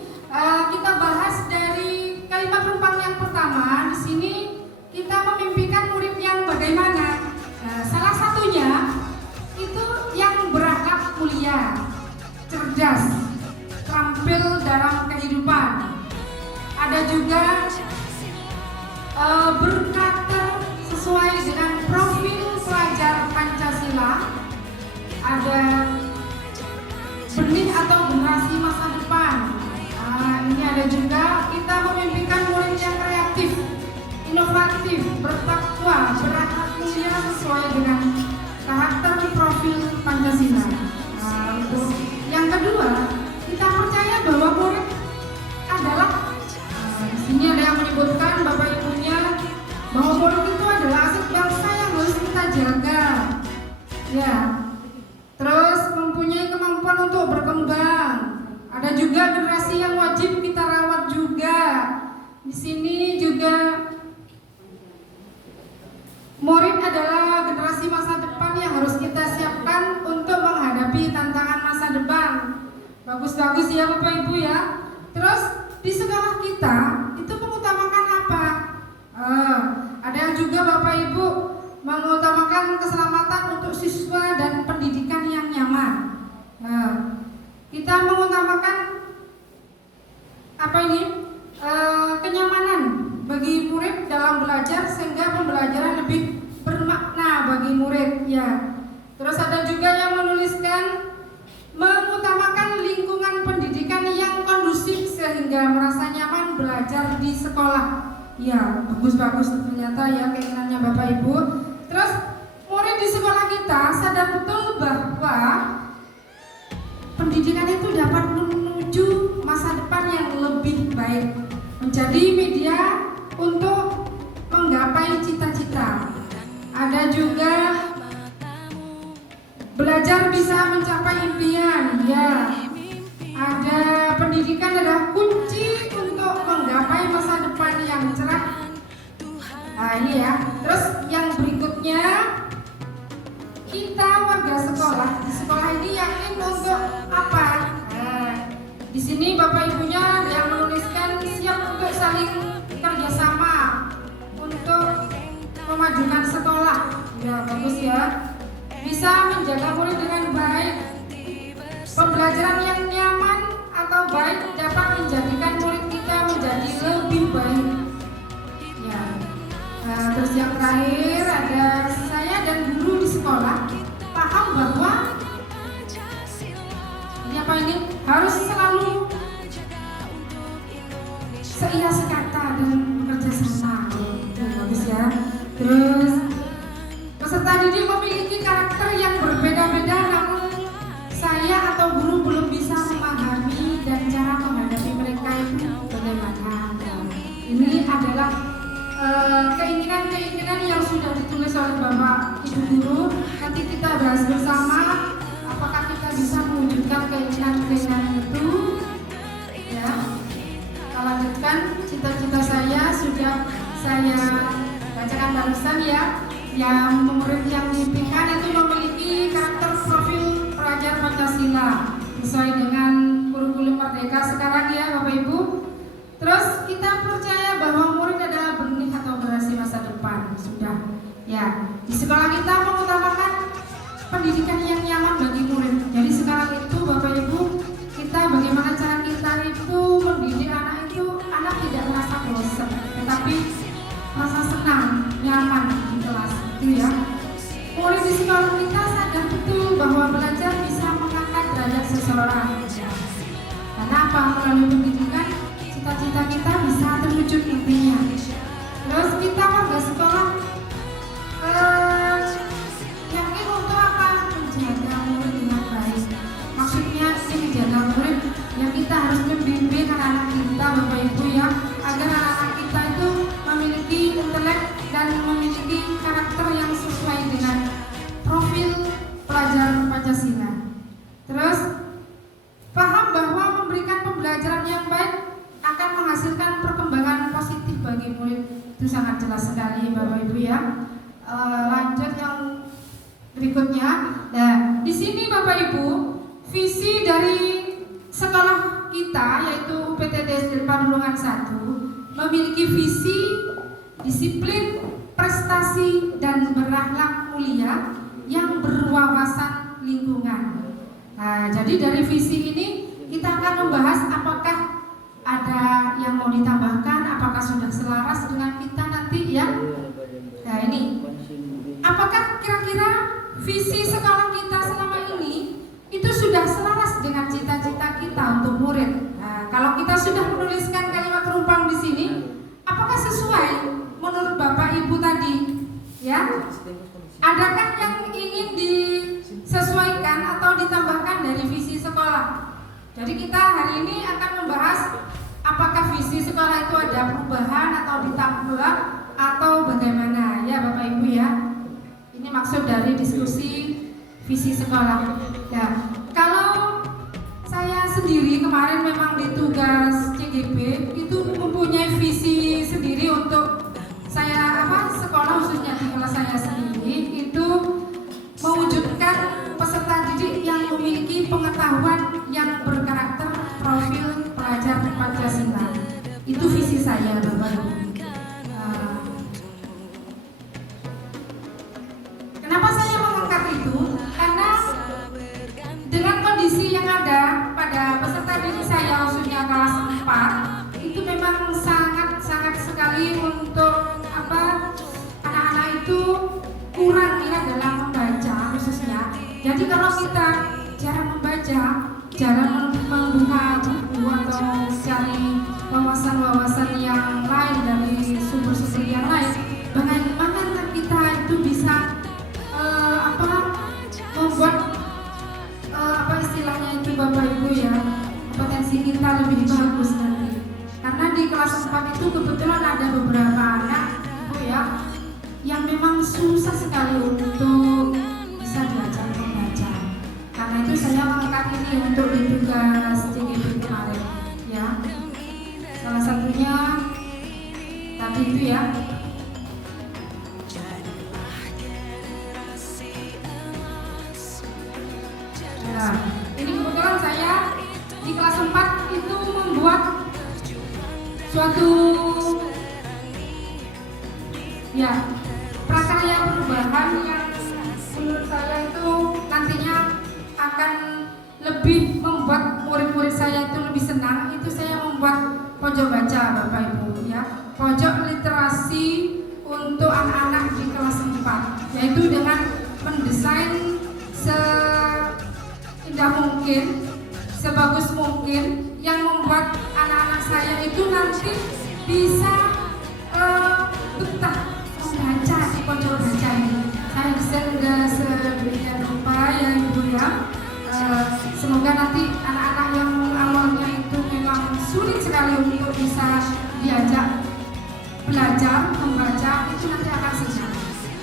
Kita bahas dari kalimat numpang yang pertama. Di sini kita memimpikan murid yang bagaimana? Salah satunya itu yang berakhlak mulia, cerdas, terampil dalam kehidupan. Ada juga berkarakter sesuai dengan profil pelajar Pancasila. Ada benih atau generasi masa depan. Ini ada juga kita memimpikan murid yang kreatif, inovatif, bertakwa, berakhlak mulia sesuai dengan karakter profil Pancasila. Untuk yang kedua, kita percaya bahwa murid adalah di sini ada yang menyebutkan Bapak Ibunya bahwa murid itu adalah aset bangsa yang harus kita jaga. Ya. Terus mempunyai kemampuan untuk berkembang. Ada juga generasi yang wajib kita rawat juga. Di sini juga murid adalah generasi masa depan yang harus kita siapkan untuk menghadapi tantangan masa depan. Bagus-bagus ya Bapak Ibu ya. Terus di sekolah kita itu mengutamakan apa? Ada yang juga Bapak Ibu mengutamakan keselamatan untuk siswa dan pendidikan yang nyaman. Kita mengutamakan apa ini? Kenyamanan bagi murid dalam belajar sehingga pembelajaran lebih bermakna bagi murid ya. Terus ada juga yang menuliskan mengutamakan lingkungan pendidikan yang kondusif sehingga merasa nyaman belajar di sekolah. Ya, bagus-bagus ternyata ya keinginannya Bapak Ibu. Terus murid di sekolah kita sadar betul bahwa pendidikan itu dapat menuju masa depan yang lebih baik, menjadi media untuk menggapai cita-cita. Ada juga belajar bisa mencapai impian, ya. Ada pendidikan adalah kunci untuk menggapai masa depan yang cerah. Nah ini ya. Terus yang berikutnya, kita warga sekolah di sekolah ini yakin untuk apa? Di sini Bapak Ibunya yang menuliskan siap untuk saling kerjasama untuk memajukan sekolah. Ya bagus ya. bisa menjaga murid dengan baik, pembelajaran yang nyaman atau baik dapat menjadikan murid kita menjadi lebih baik. Ya. Nah, terus yang terakhir ada saya dan guru di sekolah paham bahwa ini harus selalu seia sekata dan bekerja sama. Bagus ya. Terus peserta didik memiliki karakter yang berbeda-beda, namun saya atau guru belum bisa memahami dan cara menghadapi mereka itu bagaimana. Ini adalah keinginan-keinginan yang sudah ditulis oleh Bapak Ibu Guru. Nanti kita bahas bersama apakah kita bisa mewujudkan keinginan-keinginan itu. Ya, kita lanjutkan. Cita-cita saya sudah saya bacakan barusan ya. Yang murid yang diimpikan itu memiliki karakter profil pelajar Pancasila sesuai dengan kurikulum Merdeka sekarang ya Bapak Ibu. Terus kita percaya bahwa murid adalah benih atau generasi masa depan. Sudah ya, di sekolah kita mengutamakan pendidikan yang nyaman bagi murid. Jadi sekarang itu Bapak Ibu, kita bagaimana cara kita itu mendidik anak itu, anak tidak merasa bosan, tetapi merasa senang, nyaman di kelas itu ya. Murid di sekolah kita sadar betul bahwa belajar bisa mengangkat derajat seseorang. Karena apa? Melalui pendidikan cita-cita kita bisa terwujud nantinya. Terus kita warga sekolah yang ini untuk apa? Menjaga murid dengan baik. Maksudnya ini menjaga murid yang kita harus membimbing anak-anak kita Bapak Ibu ya, agar anak-anak kita itu memiliki intelek dan memiliki karakter yang sesuai dengan profil pelajar Pancasila. Terus paham bahwa memberikan pembelajaran yang baik akan menghasilkan perkembangan positif bagi murid. Itu sangat jelas sekali Bapak Ibu ya. Lanjut yang berikutnya. Nah, di sini Bapak Ibu, visi dari sekolah kita yaitu PTDS Padulungan 1 memiliki visi disiplin, prestasi dan berakhlak mulia yang berwawasan lingkungan. Nah, jadi dari visi ini kita akan membahas apakah ada yang mau ditambahkan, apakah sudah selaras dengan kita nanti ya. Nah ini, apakah kira-kira visi sekolah kita selama ini itu sudah selaras dengan cita-cita kita untuk murid? Nah, kalau kita sudah menuliskan kalimat terumpang di sini, apakah sesuai menurut Bapak Ibu tadi? Ya, adakah yang ingin disesuaikan atau ditambahkan dari visi sekolah? Jadi kita hari ini akan membahas apakah visi sekolah itu ada perubahan atau ditambah atau bagaimana ya Bapak Ibu ya. Ini maksud dari diskusi visi sekolah. Nah, kalau saya sendiri kemarin memang di tugas CGP itu mempunyai visi sendiri untuk saya sekolah khususnya di kelas saya sendiri itu mewujudkan peserta didik yang memiliki pengetahuan yang berkarakter profil pelajar Pancasila. Itu visi saya Bapak Ibu. Kenapa saya mengangkat itu? Karena dengan kondisi yang ada pada peserta didik saya khususnya kelas 4 itu memang sangat sekali untuk anak-anak itu kurang minat dalam membaca khususnya. Jadi kalau kita jarang membaca, jarang membuka buku atau cari wawasan-wawasan yang lain dari sumber-sumber yang lain, bagaimana kita itu bisa membuat istilahnya itu Bapak Ibu ya, potensi kita lebih bagus nanti. Karena di kelas 4 itu kebetulan ada beberapa anak Ibu ya yang memang susah sekali untuk bisa belajar membaca. Karena itu saya mengangkat ini untuk di tugas CGP kemarin ya. Salah satunya tadi itu ya. Nah, ini kebetulan saya di kelas 4 itu membuat suatu ya prakarya perubahan yang menurut saya itu akan lebih membuat murid-murid saya itu lebih senang, itu saya membuat pojok baca Bapak Ibu ya, pojok literasi untuk anak-anak di kelas 4, yaitu dengan mendesain seindah mungkin, sebagus mungkin, yang membuat anak-anak saya itu nanti bisa betah membaca di pojok baca ini. Saya sudah sedemikian rupa ya Ibu ya. Semoga nanti anak-anak yang awalnya itu memang sulit sekali untuk bisa diajak belajar membaca, itu nanti akan senang.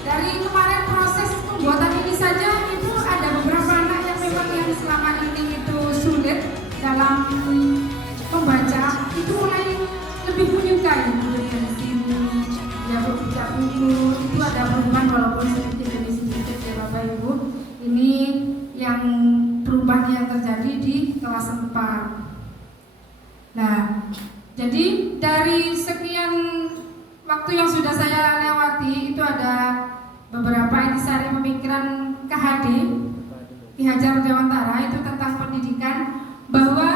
Dari kemarin proses pembuatan ini saja itu ada beberapa anak yang memang yang selama ini itu sulit dalam membaca, itu mulai lebih menyukai dari sini ya, baca buku itu ada perubahan walaupun sedikit demi sedikit ya Bapak Ibu. Ini yang perubahan yang terjadi di kelas 4. Nah, jadi dari sekian waktu yang sudah saya lewati itu ada beberapa intisari pemikiran KHD Ki Hajar Dewantara itu tentang pendidikan, bahwa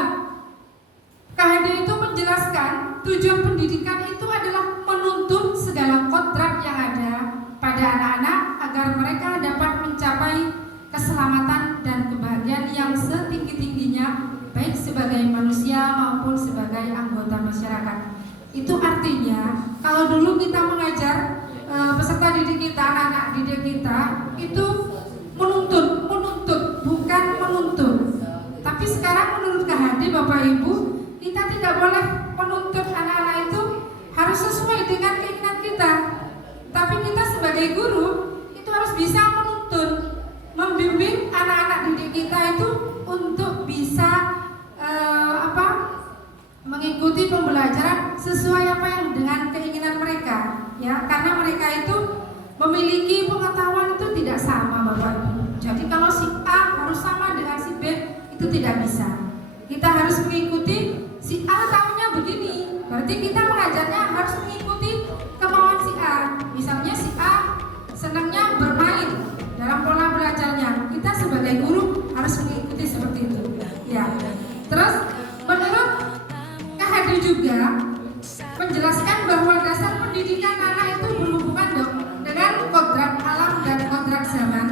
KHD itu menjelaskan tujuan pendidikan itu adalah menuntun segala kodrat yang ada pada anak-anak agar mereka dapat mencapai keselamatan dan kebahagiaan yang setinggi-tingginya, baik sebagai manusia maupun sebagai anggota masyarakat. Itu artinya kalau dulu kita mengajar peserta didik kita, anak-anak didik kita itu menuntut bukan menuntun. Tapi sekarang menurut KHD Bapak Ibu, kita tidak boleh menuntut anak-anak itu harus sesuai dengan keinginan kita. Tapi kita sebagai guru itu harus bisa menuntun, membimbing anak-anak didik kita itu untuk bisa mengikuti pembelajaran sesuai apa yang dengan keinginan mereka ya, karena mereka itu memiliki pengetahuan itu tidak sama Bapak Ibu. Jadi kalau si A harus sama dengan si B itu tidak bisa. Kita harus mengikuti si A tahunya begini, berarti kita mengajarnya harus mengikuti kemauan si A. Misalnya si A senangnya bermain dalam pola belajarnya, kita sebagai guru harus mengikuti seperti itu ya. Terus menurut KHD juga menjelaskan bahwa dasar pendidikan anak itu berhubungan dengan kodrat alam dan kodrat zaman.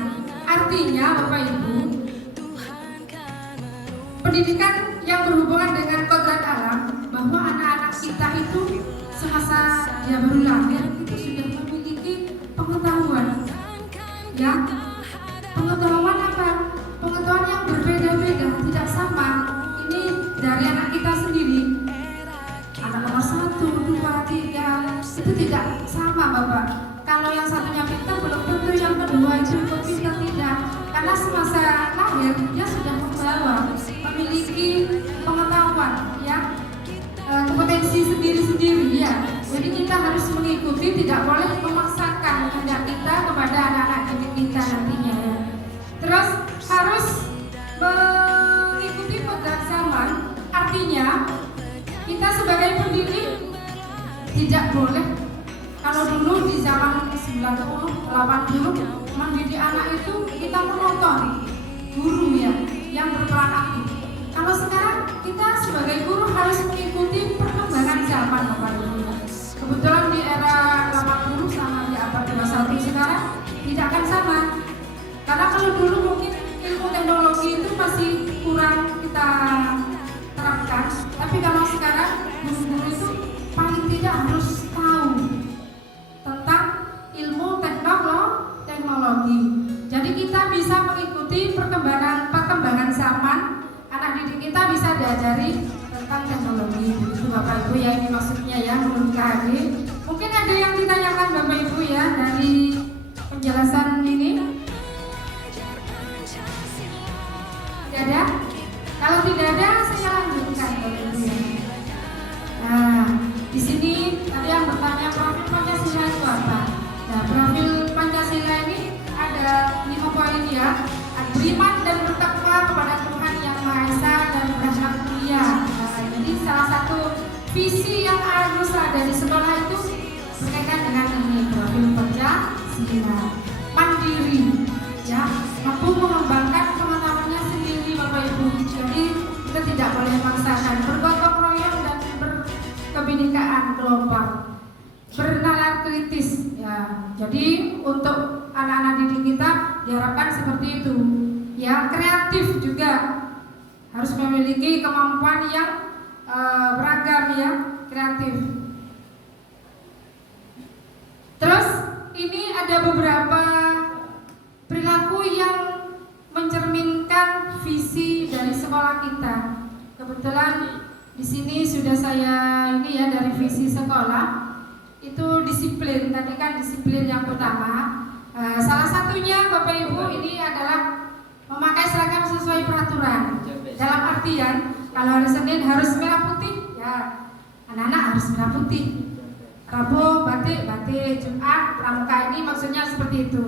Artinya Bapak Ibu, pendidikan yang berhubungan dengan kodrat alam, bahwa anak-anak kita itu semasa dia baru lahir itu sudah memiliki pengetahuan ya. Pengetahuan apa? Pengetahuan yang berbeda-beda, tidak sama. Ini dari anak kita sendiri, anak nomor 1, 2, 3 itu tidak sama Bapak. Kalau yang satunya pintar belum tentu yang kedua itu pintar, tidak. Karena semasa lahir dia sudah membawa, memiliki pengetahuan ya, kompetensi sendiri-sendiri ya. Jadi kita harus mengikuti, tidak boleh memaksakan kehendak kita kepada anak-anak didik kita nantinya ya. Terus harus mengikuti kodrat zaman, artinya kita sebagai pendidik tidak boleh, kalau dulu di zaman 90, 80 mendidik anak itu kita menonton guru ya yang berperan aktif. Kalau sekarang kita sebagai guru harus mengikuti perkembangan zaman Bapak Ibu. Kebetulan di era 80 sama di abad 21 sekarang tidak akan sama. Karena kalau dulu mungkin ilmu teknologi itu masih kurang kita terapkan, tapi kalau sekarang guru-guru itu paling tidak harus tahu tentang ilmu teknologi. Jadi kita bisa mengikuti perkembangan zaman, anak didik kita bisa diajari tentang teknologi. Itu Bapak Ibu ya, ini maksudnya ya menurut KHD. Mungkin ada yang ditanyakan Bapak Ibu ya dari penjelasan ini? Tidak ada? Kalau tidak ada, saya lanjutkan Bapak Ibu ya. Nah, di sini tadi yang bertanya profil Pancasila itu apa? Nah, profil Pancasila ini ada 5 poin ya. Beriman dan bertakwa kepada Tuhan Yang Maha Esa dan berakhlak mulia. Nah, jadi salah satu visi yang harus ada di sekolah itu berkaitan dengan ini, profil Pancasila. Mandiri, ya, mampu mengembangkan pengetahuannya sendiri. kebinekaan global, bernalar kritis ya. Jadi untuk anak-anak didik kita diharapkan seperti itu. Ya, kreatif juga, harus memiliki kemampuan yang beragam ya, kreatif. Terus ini ada beberapa perilaku yang mencerminkan visi dari sekolah kita. Kebetulan di sini sudah saya ini ya, dari visi sekolah itu disiplin. Tadi kan disiplin yang utama. Salah satunya Bapak Ibu ini adalah memakai seragam sesuai peraturan. Dalam artian kalau hari Senin harus merah putih, ya anak-anak harus merah putih. Rabu batik, Jumat pramuka, ini maksudnya seperti itu.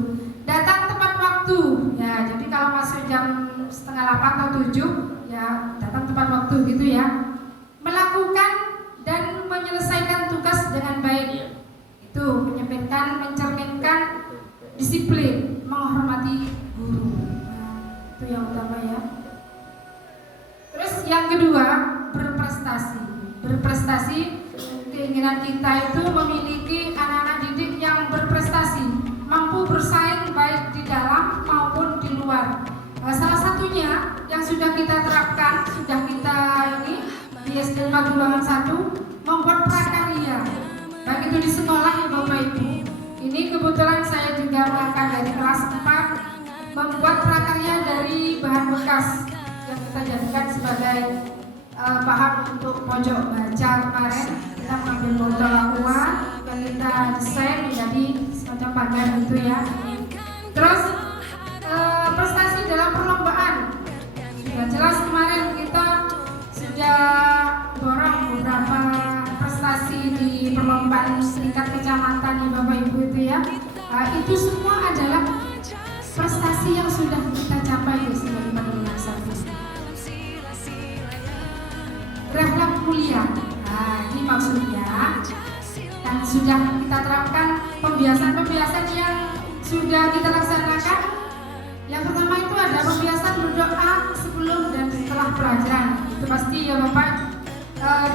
Datang tepat waktu, ya. Jadi kalau masuk jam 7:30 atau 7, ya datang tepat waktu gitu ya. Melakukan dan menyelesaikan tugas dengan baik. Itu mencerminkan disiplin, menghormati guru. Nah, itu yang utama ya. Terus yang kedua, berprestasi. Berprestasi, keinginan kita itu memiliki anak-anak didik yang berprestasi, mampu bersaing baik di dalam maupun di luar. Salah satunya yang sudah kita terapkan, sudah kita ini di SD Magelangan 1, membuat prakarya, baik itu di sekolah ya Bapak Ibu. Ini kebetulan saya juga mengangkat dari kelas 4, membuat prakarya dari bahan bekas yang kita jadikan sebagai bahan untuk pojok baca. Kemarin kita mengambil botol aqua dan kita desain menjadi semacam pagar gitu ya. Terus prestasi dalam perlombaan, sudah jelas kemarin kita sudah borong beberapa prestasi di perlombaan tingkat kecamatan ya Bapak Ibu itu ya. Itu semua adalah prestasi yang sudah kita capai di sebagai Magelangan 1. Berakhlak mulia, nah ini maksudnya, dan sudah kita terapkan pembiasan-pembiasan yang sudah kita laksanakan. Yang pertama itu ada pembiasan berdoa sebelum dan setelah pelajaran. Itu pasti ya Bapak,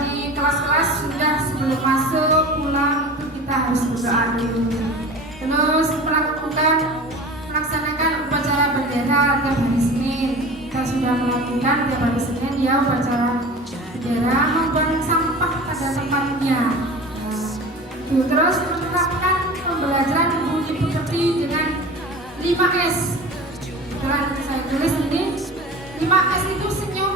di kelas-kelas sudah sebelum masuk pulang itu kita harus berdoa dulu. Terus melaksanakan upacara bendera tiap hari Senin. Kita sudah melakukan tiap hari Senin ya upacara bendera, membuang sampah pada tempatnya. Terus menerapkan pembelajaran budi pekerti dengan 5S. Setelah saya tulis ini 5S itu senyum,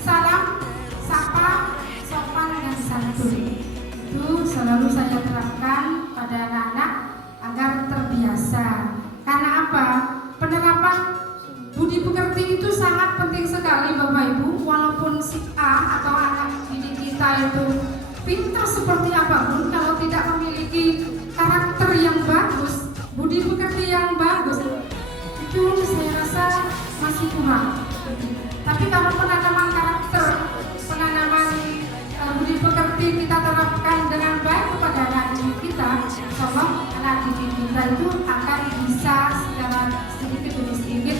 salam, sapa, sopan, dan santun. Itu selalu saya terapkan pada anak-anak agar terbiasa. Karena apa? Penerapan budi pekerti itu sangat penting sekali Bapak Ibu. Walaupun si A atau anak didik kita itu pintar seperti apapun, kalau tidak memiliki karakter yang bagus, budi pekerti yang bagus, itu saya rasa masih kurang. Tapi kalau penanaman karakter, penanaman budi pekerti kita terapkan dengan baik kepada anak didik kita, insya Allah anak didik kita itu akan bisa secara sedikit demi sedikit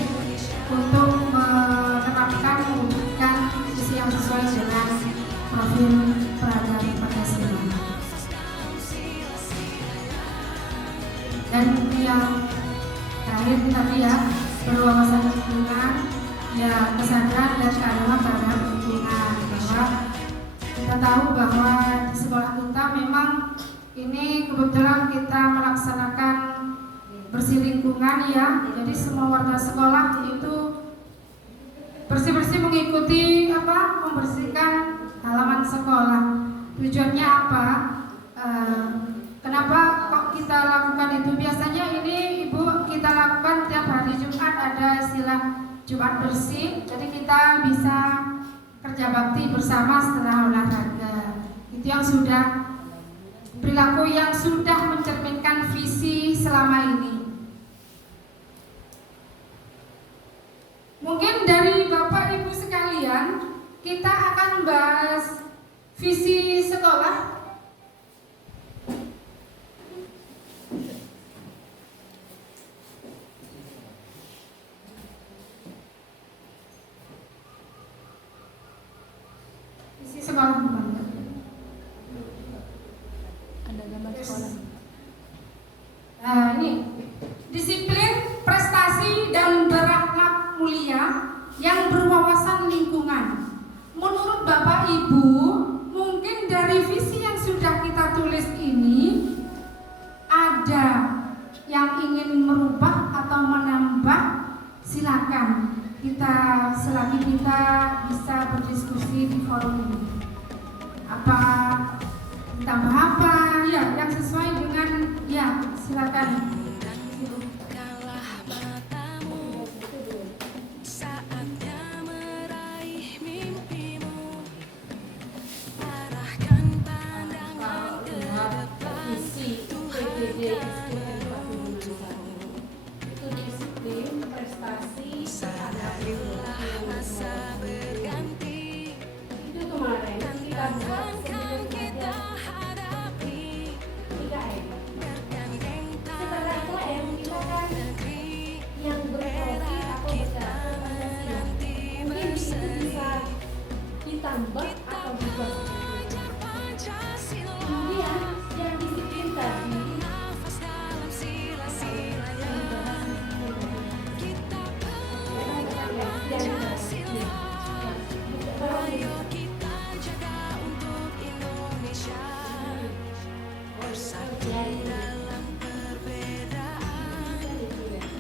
untuk menerapkan, mewujudkan visi yang sesuai dengan profil peradaban Pancasila. Dan yang terakhir tadi ya, berwawasan lingkungan, ya kesadaran dan keadilan terhadap lingkungan. Bahwa kita tahu bahwa di sekolah kita memang ini kebetulan kita melaksanakan bersih lingkungan ya. Jadi semua warga sekolah itu bersih-bersih mengikuti membersihkan halaman sekolah. Tujuannya apa? Kenapa kok kita lakukan itu? Biasanya ini Ibu kita lakukan tiap hari Jumat, ada istilah Jumat bersih. Jadi kita bisa kerja bakti bersama setelah olahraga. Itu yang sudah perilaku yang sudah mencerminkan visi selama ini. Mungkin dari Bapak Ibu sekalian kita akan bahas visi sekolah. Visi sekolah bukan? apa, ditambah apa, ya yang sesuai dengan, ya silakan. Bukalah matamu, saatnya meraih mimpimu. Arahkan pandangan ke depan, Isi PDD SDN 41 itu disiplin, prestasi, sadarilah masa berganti. itu kemarin kita buat Tantangan sebelum kita ada hadapi, 3M. bergandeng Setelah 3M kita kan negeri. yang berprofil atau berdasar Pancasila mungkin itu bisa ditambah atau dibuat. Belajar Pancasila, Kemudian yang disiplin tadi nafas dalam sila-silanya. Kita pegang Pancasila, ayo kita jaga untuk Indonesia. Bersatu dalam perbedaan,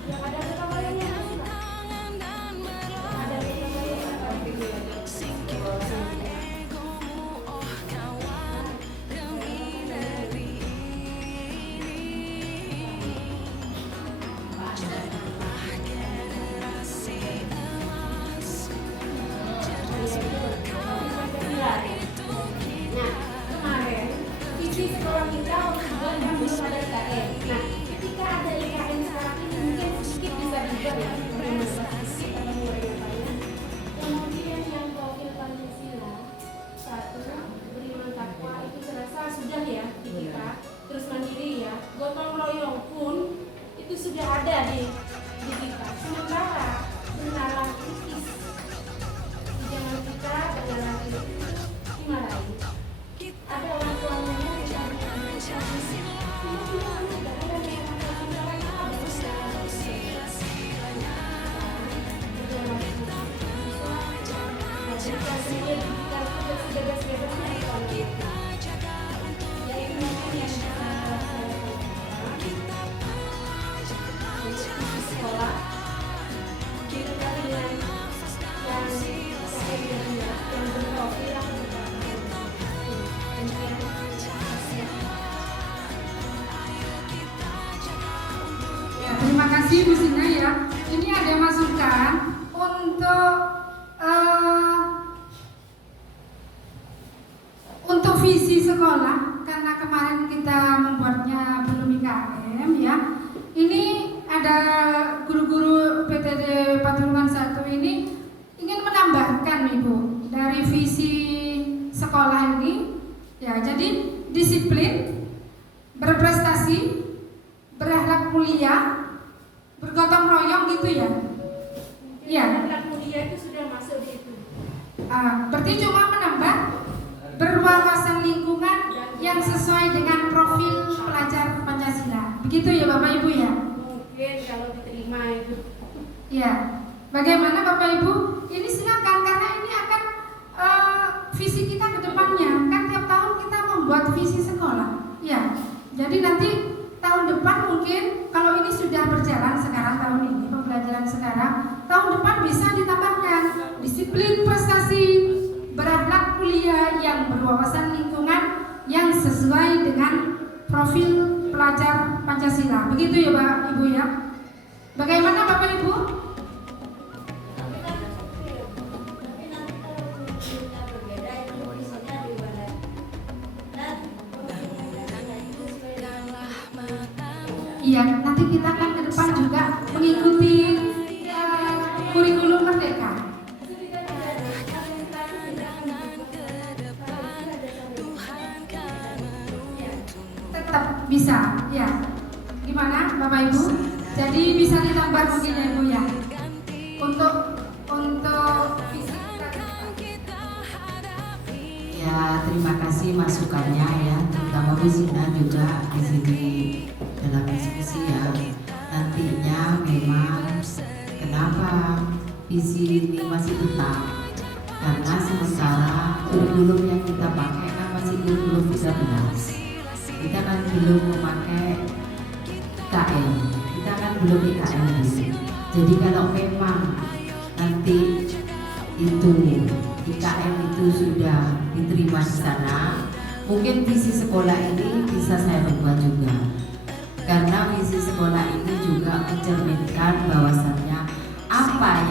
yang ada kebayangnya tangan dan melawan. ada kebayang Singkirkan egomu, oh kawan, demi negeri ini. Jadilah generasi emas, cerdas berkarya itu kita. Nah, kemarin visi sekolah kita buat yang belum ada IKN. Nah, ketika ada IKN sekarang ini mungkin sedikit bisa dibuat ya prestasi atau murid-muridnya. Kemudian yang profil Pancasila satu beriman takwa itu serasa sudah ya di kita. Terus mandiri ya, gotong royong pun itu sudah ada di kita. Sementara benaran kritis di zaman kita benaran kritis dimarahi. Ada orang tuanya yang mencari Pancasila. Ya, terima kasih Bu Sina ya. Ini ada masukan untuk visi sekolah, karena kemarin kita membuatnya belum IKM ya. Ini ada guru-guru PTD Patulungan 1 ini ingin menambahkan Ibu dari visi sekolah ini ya. Jadi disiplin, berprestasi, berakhlak mulia, bergotong royong gitu ya. Iya. Anak mulia itu sudah masuk di itu. Berarti cuma menambah berwawasan lingkungan yang sesuai dengan profil pelajar Pancasila. Begitu ya Bapak Ibu ya? Mungkin kalau diterima itu. Ya. Bagaimana Bapak Ibu? Ini silakan karena ini akan visi kita ke depannya. Kan tiap tahun kita membuat visi sekolah. Ya. Jadi nanti tahun depan mungkin kalau ini sudah berjalan sekarang tahun ini pembelajaran sekarang, tahun depan bisa ditambahkan disiplin, prestasi, berakhlak mulia, yang berwawasan lingkungan yang sesuai dengan profil pelajar Pancasila. Begitu ya Pak Ibu ya. Bagaimana Bapak Ibu? Iya, nanti kita akan ke depan juga mengikuti kurikulum Merdeka. Tetap bisa, ya. Gimana Bapak Ibu? Jadi bisa ditambah mungkin ya Ibu ya. Untuk visi kita. Ya, terima kasih masukannya ya, terutama Bu Sina juga di sini dalam diskusi ya. Nantinya memang kenapa visi ini masih tetap, karena sementara kurikulum yang kita pakai kan masih kurikulum 13. Kita kan belum memakai IKN, kita kan belum IKN dulu. Jadi kalau memang nanti itu IKN itu itu sudah diterima di sana, mungkin visi sekolah ini bisa saya rubah juga. Karena visi sekolah ini juga mencerminkan bahwasannya apa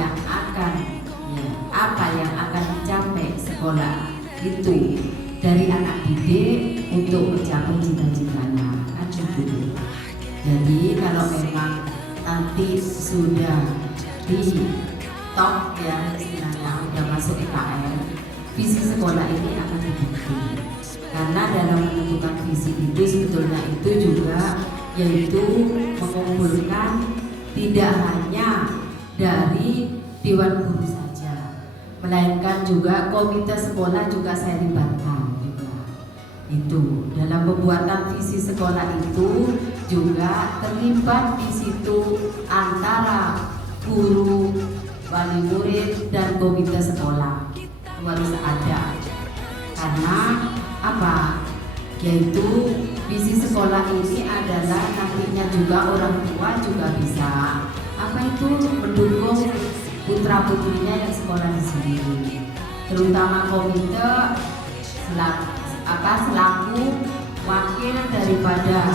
yang akan dicapai sekolah itu dari anak didik untuk mencapai cita-citanya, kan gitu. Jadi kalau memang nanti sudah di top ya istilahnya udah masuk EKN, visi sekolah ini akan dibentuk. Karena dalam menentukan visi itu sebetulnya itu juga yaitu mengumpulkan tidak hanya dari Dewan Guru saja, melainkan juga komite sekolah juga saya libatkan juga. Itu dalam pembuatan visi sekolah itu juga terlibat di situ antara guru, wali murid dan komite sekolah harus ada. Karena apa? Yaitu visi sekolah ini adalah nantinya juga orang tua juga bisa mendukung putra putrinya yang sekolah di sini, terutama komite selaku wakil daripada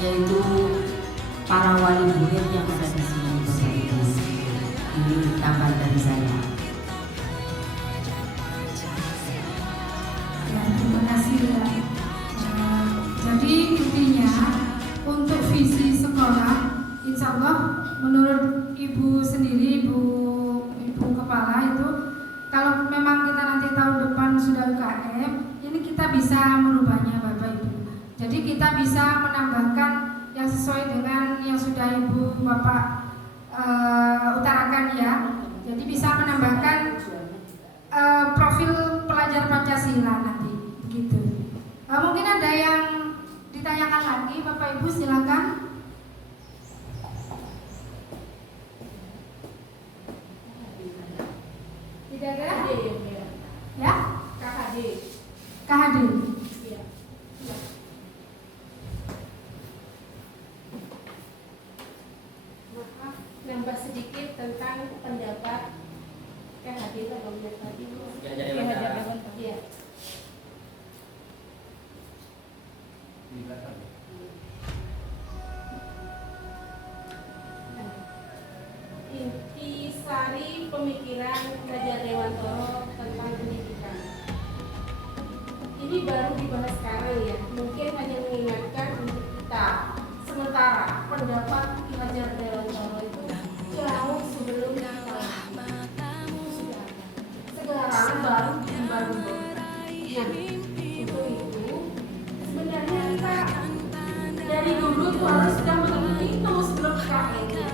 yaitu para wali murid yang ada di sini. Ini kabar dari saya. Ya, terima kasih ya. Jadi intinya untuk visi sekolah, insya Allah menurut Ibu sendiri, Ibu Kepala itu, kalau memang kita nanti tahun depan sudah UKM, ini kita bisa merubahnya Bapak Ibu. Jadi kita bisa menambahkan yang sesuai dengan yang sudah Ibu Bapak utarakan ya. Jadi bisa menambahkan profil pelajar Pancasila nanti, begitu. Mungkin ada yang ditanyakan lagi, Bapak Ibu silakan. Tidak ada Ya, KHD. KHD. Iya. Maaf, nambah sedikit tentang pendapat KHD kalau lihat tadi. Iya. Intisari pemikiran Raja Dewantoro tentang pendidikan. Ini baru dibahas sekarang ya. Mungkin hanya mengingatkan untuk kita. Sementara pendapat Raja Dewantoro itu jauh sebelum kita. Sekarang baru dibaru. Nah, untuk itu sebenarnya kita dari dulu tuh harus sudah mengikuti itu sebelum KKN.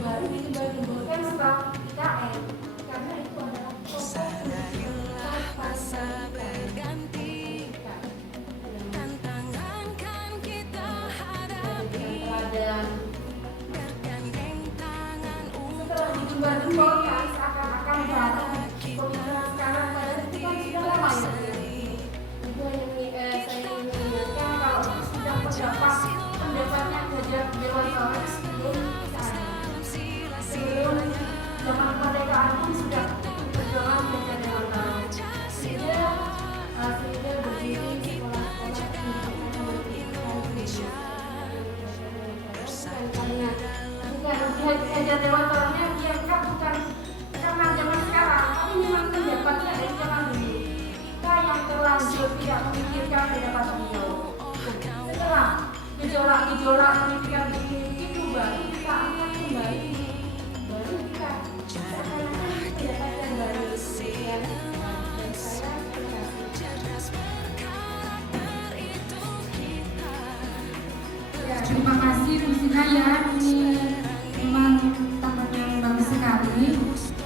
Baru dibaru-barukan setelah KKN, karena itu adalah proses setelah digembar-gemborkan seakan-akan baru pemikiran sekarang, padahal itu kan sudah lama ya. Itu yang saya ingatkan kalau itu sudah pendapatnya Raja Dewantoro sebelum zaman kemerdekaan pun sudah berjuang Raja Dewantoro. Sehingga berdiri sekolah-sekolah karena bukan Raja Dewantoronya dia bukan karena zaman sekarang, tapi memang pendapatnya dari zaman dulu. Kita yang terlanjur tidak memikirkan pendapat beliau. Setelah gejolak-gejolak pemikiran itu baru kita akan kembali, baru kita seakan-akan pendapat yang baru. Dan saya Ya, terima kasih Bu Sina ya. Ini memang tempat yang bagus sekali.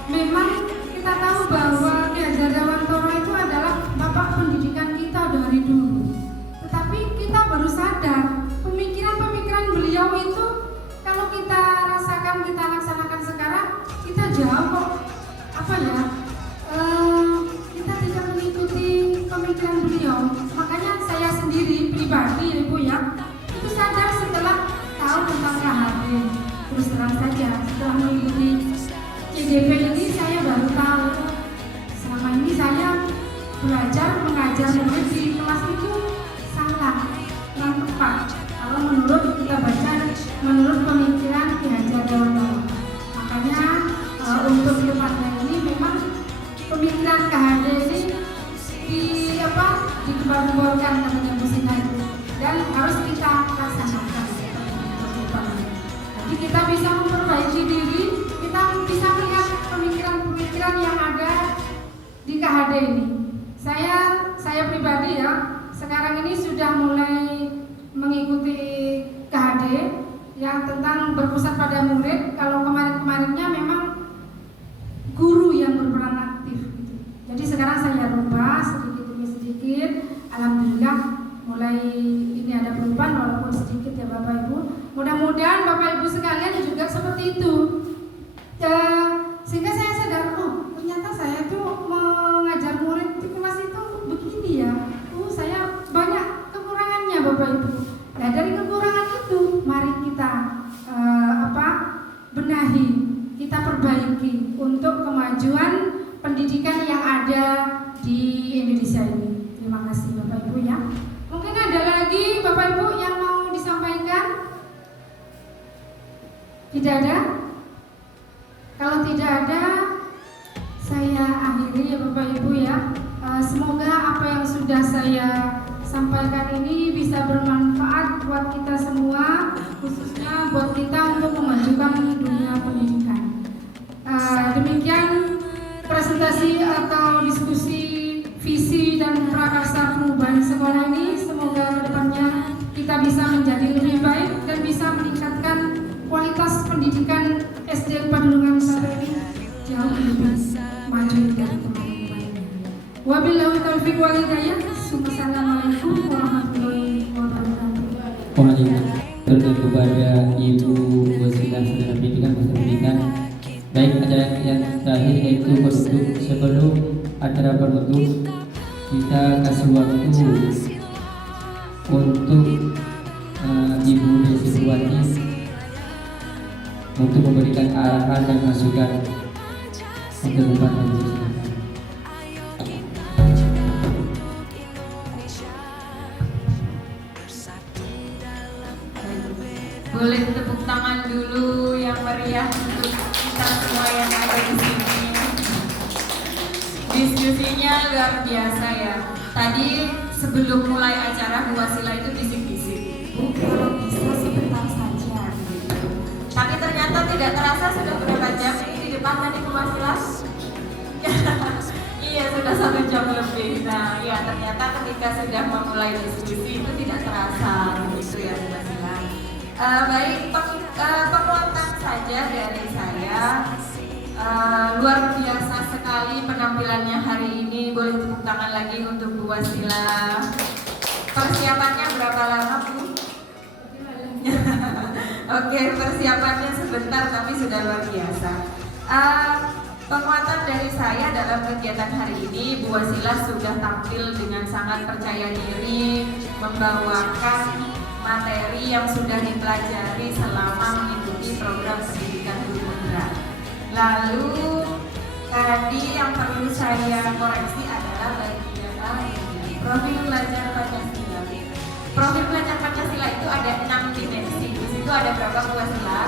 Memang kita tahu bahwa Ki Hajar Dewantoro itu adalah bapak pendidikan kita dari dulu. Tetapi kita baru sadar pemikiran-pemikiran beliau itu kalau kita rasakan, kita laksanakan sekarang, kita jauh kok kita tidak mengikuti pemikiran beliau. Makanya saya sendiri pribadi Ibu ya, itu sadar setelah tahu tentang KHD. Terus terang saja setelah mengikuti CDP ini saya baru tahu selama ini saya belajar mengajar murid di kelas itu salah, kurang tepat. Kalau menurut kita baca, menurut pemikiran Ki Haji Adawan. Makanya untuk kedepannya ini memang pemikiran KHD ini dikembangkan namanya musik itu, dan harus kita laksanakan. Jadi kita bisa memperbaiki diri, kita bisa melihat pemikiran-pemikiran yang ada di KHD ini. Saya pribadi ya, sekarang ini sudah mulai mengikuti KHD yang tentang berpusat pada murid. Kalau kemarin-kemarinnya memang guru yang berperan aktif gitu. Jadi sekarang saya rubah sedikit demi sedikit. Alhamdulillah mulai ini ada perubahan walaupun sedikit ya Bapak Ibu. Mudah-mudahan Bapak Ibu sekalian juga seperti itu. Sehingga saya sadar, oh ternyata saya tuh mengajar murid di kelas itu begini ya. Saya banyak kekurangannya Bapak Ibu. Nah dari kekurangan itu mari kita benahi, kita perbaiki untuk kemajuan pendidikan yang ada di Indonesia ini. Terima kasih Bapak Ibu ya. Mungkin ada lagi Bapak Ibu yang mau disampaikan? Tidak ada? Kalau tidak ada, saya akhiri ya Bapak Ibu ya. Semoga apa yang sudah saya sampaikan ini bisa bermanfaat buat kita semua, khususnya buat kita untuk memajukan dunia pendidikan. Demikian presentasi atau diskusi visi dan prakarsa perubahan sekolah ini. Semoga kedepannya kita bisa menjadi lebih baik dan bisa meningkatkan kualitas pendidikan SD Padulungan Satu ini jauh lebih maju dari kemarin-kemarin. Wabillahi taufiq wal hidayah. Assalamualaikum warahmatullahi wabarakatuh. Waalaikumsalam kepada Ibu Wasilah Saudara Pendidikan Pendidikan. Baik, acara yang terakhir yaitu penutup. Sebelum acara penutup, kita kasih waktu untuk Ibu Desi Purwati untuk memberikan arahan dan masukan untuk depan. Boleh tepuk tangan dulu yang meriah untuk kita semua yang ada di sini. Diskusinya luar biasa ya. Tadi sebelum mulai acara Bu Wasila itu bisik-bisik, Bu kalau bisa sebentar saja gitu. Tapi ternyata tidak terasa sudah berapa jam ini di depan tadi Bu Wasila. Iya sudah 1 jam lebih. Nah ya ternyata ketika sudah memulai diskusi itu tidak terasa begitu ya Bu Wasila. Baik, penguatan saja dari saya. Luar biasa sekali penampilannya hari ini. Boleh tepuk tangan lagi untuk Bu Wasila. Persiapannya berapa lama Bu? Oke, persiapannya sebentar tapi sudah luar biasa. Penguatan dari saya dalam kegiatan hari ini, Bu Wasila sudah tampil dengan sangat percaya diri, membawakan materi yang sudah dipelajari selama mengikuti program pendidikan guru penggerak. Lalu tadi yang perlu saya koreksi adalah bagian profil belajar Pancasila. Profil belajar Pancasila itu ada 6 dimensi. Di situ ada berapa Bu Wasila?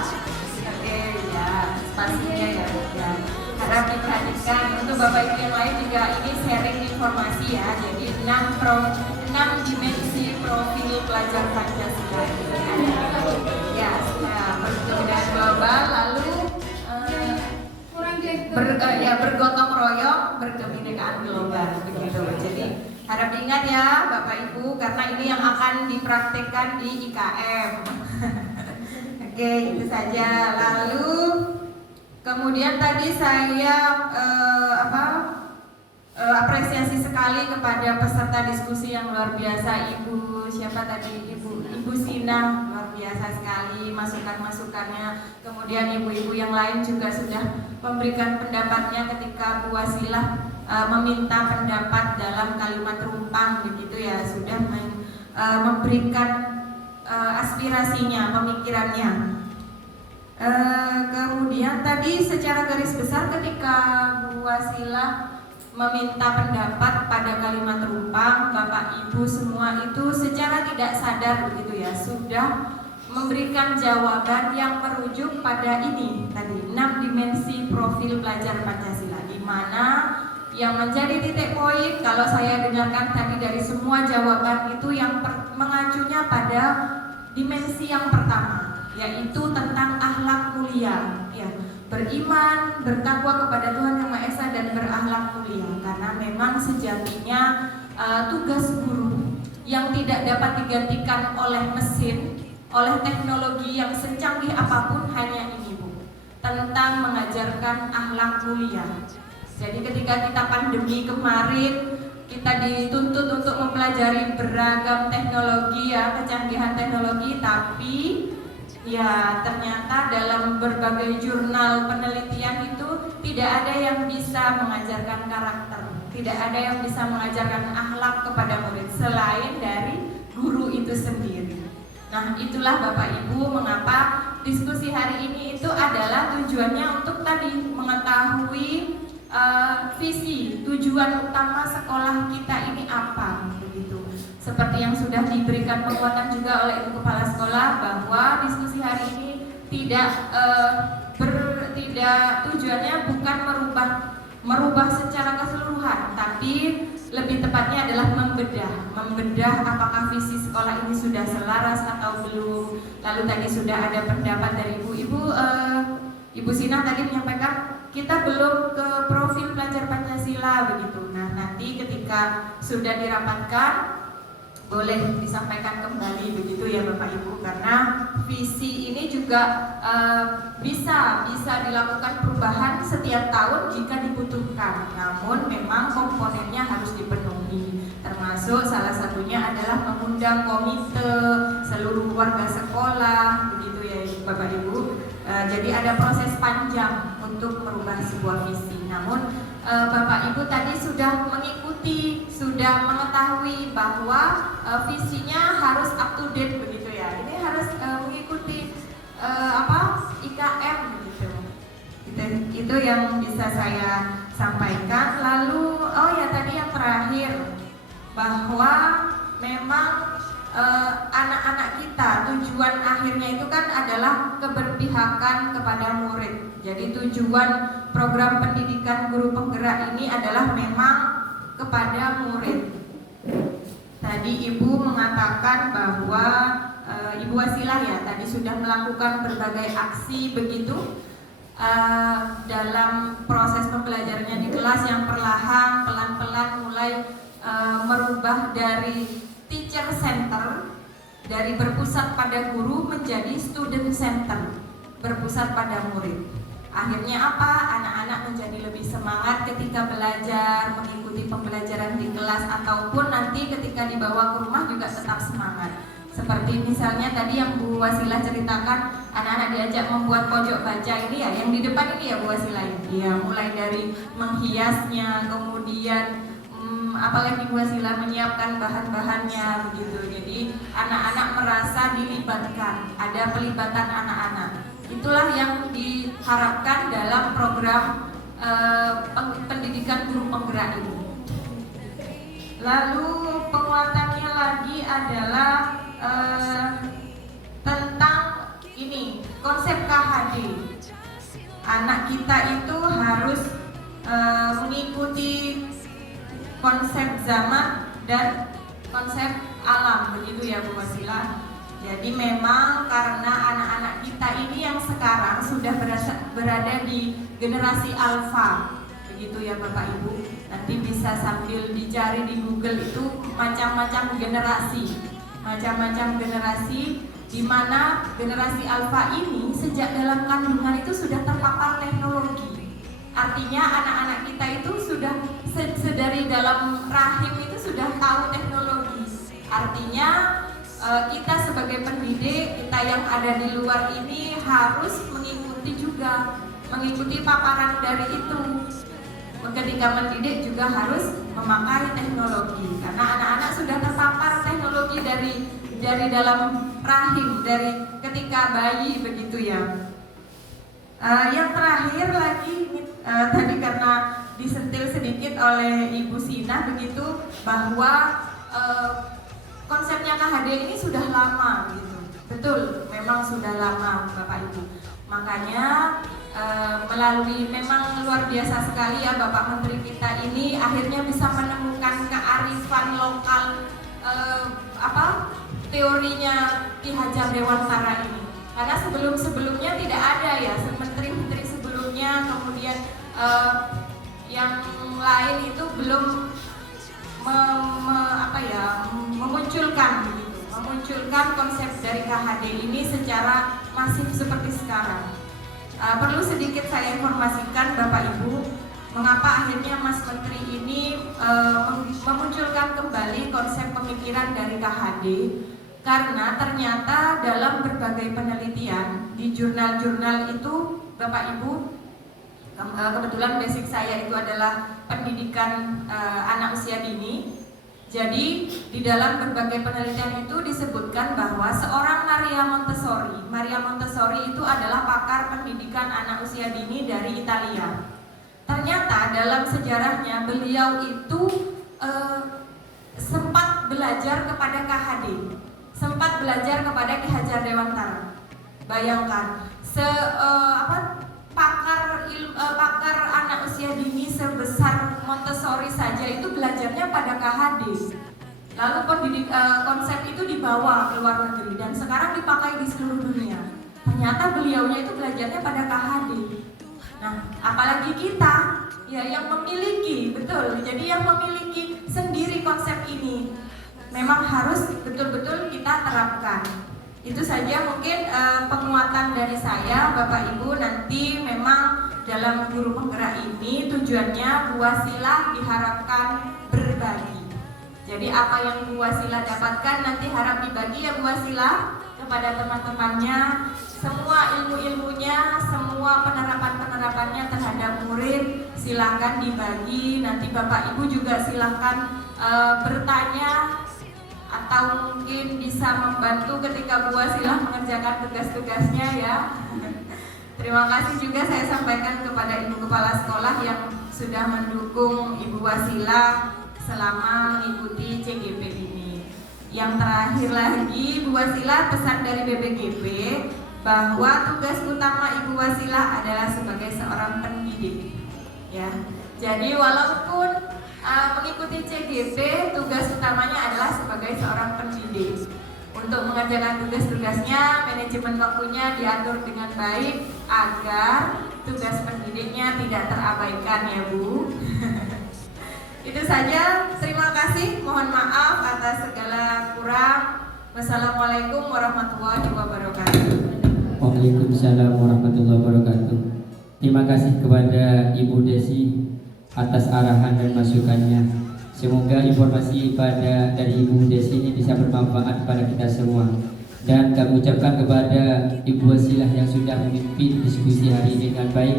Oke ya, spasinya ya. Harap diperhatikan. Untuk Bapak Ibu yang lain juga ini sharing informasi ya. Jadi 6 dimensi profil pelajar Pancasila ini ada ya, perbedaan global, lalu bergotong royong, berkebinekaan global begitu. Jadi harap diingat ya Bapak Ibu karena ini yang akan dipraktekkan di IKM. Oke, itu saja. Lalu kemudian tadi saya apresiasi sekali kepada peserta diskusi yang luar biasa. Ibu siapa tadi? Ibu Sina, luar biasa sekali masukan-masukannya. Kemudian ibu-ibu yang lain juga sudah memberikan pendapatnya ketika Bu Wasilah meminta pendapat dalam kalimat rumpang begitu ya, sudah memberikan aspirasinya, pemikirannya. Kemudian tadi secara garis besar ketika Bu Wasilah meminta pendapat pada kalimat rumpang. Bapak Ibu semua itu secara tidak sadar begitu ya sudah memberikan jawaban yang merujuk pada ini tadi 6 dimensi profil pelajar Pancasila, di mana yang menjadi titik poin kalau saya dengarkan tadi dari semua jawaban itu yang mengacunya pada dimensi yang pertama, yaitu tentang akhlak mulia ya. Beriman, bertakwa kepada Tuhan Yang Maha Esa dan berakhlak mulia, karena memang sejatinya tugas guru yang tidak dapat digantikan oleh mesin, oleh teknologi yang secanggih apapun hanya ini Bu, tentang mengajarkan akhlak mulia. Jadi ketika kita pandemi kemarin kita dituntut untuk mempelajari beragam teknologi ya, kecanggihan teknologi, tapi ya ternyata dalam berbagai jurnal penelitian itu tidak ada yang bisa mengajarkan karakter, tidak ada yang bisa mengajarkan akhlak kepada murid selain dari guru itu sendiri. Nah itulah Bapak Ibu mengapa diskusi hari ini itu adalah tujuannya untuk tadi mengetahui visi, tujuan utama sekolah kita ini apa begitu. Seperti yang sudah diberikan penguatan juga oleh Ibu Kepala Sekolah bahwa diskusi hari ini tidak tujuannya bukan merubah secara keseluruhan, tapi lebih tepatnya adalah membedah apakah visi sekolah ini sudah selaras atau belum. Lalu tadi sudah ada pendapat dari Ibu Sina tadi menyampaikan kita belum ke profil pelajar Pancasila begitu. Nah nanti ketika sudah dirapatkan boleh disampaikan kembali begitu ya Bapak Ibu, karena visi ini juga bisa dilakukan perubahan setiap tahun jika dibutuhkan. Namun memang komponennya harus dipenuhi, termasuk salah satunya adalah mengundang komite seluruh warga sekolah begitu ya Bapak Ibu. Jadi ada proses panjang untuk merubah sebuah visi. Namun Bapak Ibu tadi sudah mengikuti, sudah mengetahui bahwa visinya harus up to date begitu ya. Ini harus mengikuti IKM begitu. Itu yang bisa saya sampaikan. Lalu tadi yang terakhir bahwa memang anak-anak kita tujuan akhirnya itu kan adalah keberpihakan kepada murid. Jadi tujuan program pendidikan guru penggerak ini adalah memang kepada murid. Tadi Ibu mengatakan bahwa Ibu Wasilah ya tadi sudah melakukan berbagai aksi begitu dalam proses pembelajarannya di kelas yang pelan-pelan mulai merubah dari teacher center, dari berpusat pada guru menjadi student center, berpusat pada murid. Akhirnya apa? Anak-anak menjadi lebih semangat ketika belajar, mengikuti pembelajaran di kelas ataupun nanti ketika dibawa ke rumah juga tetap semangat. Seperti misalnya tadi yang Bu Wasilah ceritakan, anak-anak diajak membuat pojok baca ini ya, yang di depan ini ya Bu Wasilah ya, mulai dari menghiasnya, kemudian apalagi Bu Wasilah menyiapkan bahan-bahannya begitu. Jadi anak-anak merasa dilibatkan, ada pelibatan anak-anak. Itulah yang diharapkan dalam program pendidikan guru penggerak ini. Lalu penguatannya lagi adalah tentang ini konsep KHD. Anak kita itu harus mengikuti konsep zaman dan konsep alam begitu ya Bu Wasilah. Jadi memang karena anak-anak kita ini yang sekarang sudah berada di generasi alfa begitu ya Bapak Ibu. Nanti bisa sambil dicari di Google itu macam-macam generasi di mana generasi alfa ini sejak dalam kandungan itu sudah terpapar teknologi. Artinya anak-anak kita itu sudah sedari dalam rahim itu sudah tahu teknologi. Artinya kita sebagai pendidik, kita yang ada di luar ini harus mengikuti paparan dari itu. Ketika mendidik juga harus memakai teknologi, karena anak-anak sudah terpapar teknologi dari dalam rahim, dari ketika bayi begitu ya. Yang terakhir lagi tadi karena disentil sedikit oleh Ibu Sina begitu bahwa konsepnya KHD ini sudah lama gitu. Betul, memang sudah lama Bapak Ibu. Makanya melalui memang luar biasa sekali ya Bapak Menteri kita ini akhirnya bisa menemukan kearifan lokal teorinya Ki Hajar Dewantara ini. Karena sebelumnya tidak ada ya, menteri-menteri sebelumnya kemudian yang lain itu belum memunculkan konsep dari KHD ini secara masif seperti sekarang. Perlu sedikit saya informasikan Bapak Ibu, mengapa akhirnya Mas Menteri ini memunculkan kembali konsep pemikiran dari KHD. Karena ternyata dalam berbagai penelitian di jurnal-jurnal itu Bapak Ibu, kebetulan basic saya itu adalah pendidikan anak usia dini. Jadi di dalam berbagai penelitian itu disebutkan bahwa seorang Maria Montessori itu adalah pakar pendidikan anak usia dini dari Italia. Ternyata dalam sejarahnya beliau itu sempat belajar kepada KHD, sempat belajar kepada Ki Hajar Dewantara. Bayangkan, pakar anak usia dini sebesar Montessori saja itu belajarnya pada KHD. Lalu konsep itu dibawa ke luar negeri dan sekarang dipakai di seluruh dunia. Ternyata beliaunya itu belajarnya pada KHD. Nah, apalagi kita ya yang memiliki, betul. Jadi yang memiliki sendiri konsep ini memang harus betul-betul kita terapkan. Itu saja mungkin penguatan dari saya Bapak Ibu. Nanti memang dalam guru penggerak ini tujuannya Bu Wasila diharapkan berbagi. Jadi apa yang Bu Wasila dapatkan nanti harap dibagi ya Bu Wasila kepada teman-temannya. Semua ilmu-ilmunya, semua penerapan-penerapannya terhadap murid silakan dibagi. Nanti Bapak Ibu juga silakan bertanya atau mungkin bisa membantu ketika Bu Wasilah mengerjakan tugas-tugasnya ya. Terima kasih juga saya sampaikan kepada Ibu Kepala Sekolah yang sudah mendukung Ibu Wasilah selama mengikuti CGP ini. Yang terakhir lagi Bu Wasilah pesan dari BPGP bahwa tugas utama Ibu Wasilah adalah sebagai seorang pendidik ya. Jadi walaupun mengikuti CGP, tugas utamanya adalah sebagai seorang pendidik. Untuk mengerjakan tugas-tugasnya, manajemen waktunya diatur dengan baik agar tugas pendidiknya tidak terabaikan ya Bu. Itu saja, terima kasih, mohon maaf atas segala kurang. Wassalamualaikum warahmatullahi wabarakatuh. Waalaikumsalam warahmatullahi wabarakatuh. Terima kasih kepada Ibu Desi atas arahan dan masukannya. Semoga informasi dari Ibu Desi ini bisa bermanfaat pada kita semua. Dan kami ucapkan kepada Ibu Wasilah yang sudah memimpin diskusi hari ini dengan baik.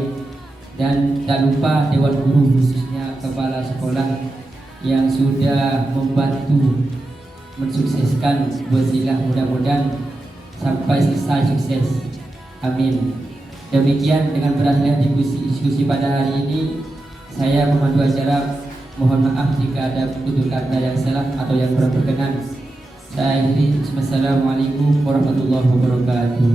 Dan tak lupa Dewan Guru khususnya Kepala Sekolah yang sudah membantu mensukseskan Ibu Wasilah, mudah-mudahan sampai selesai sukses. Amin. Demikian dengan berakhirnya diskusi pada hari ini. Saya memandu acara, mohon maaf jika ada tutur kata yang salah atau yang kurang berkenan. Saya akhiri. Wassalamualaikum warahmatullahi wabarakatuh.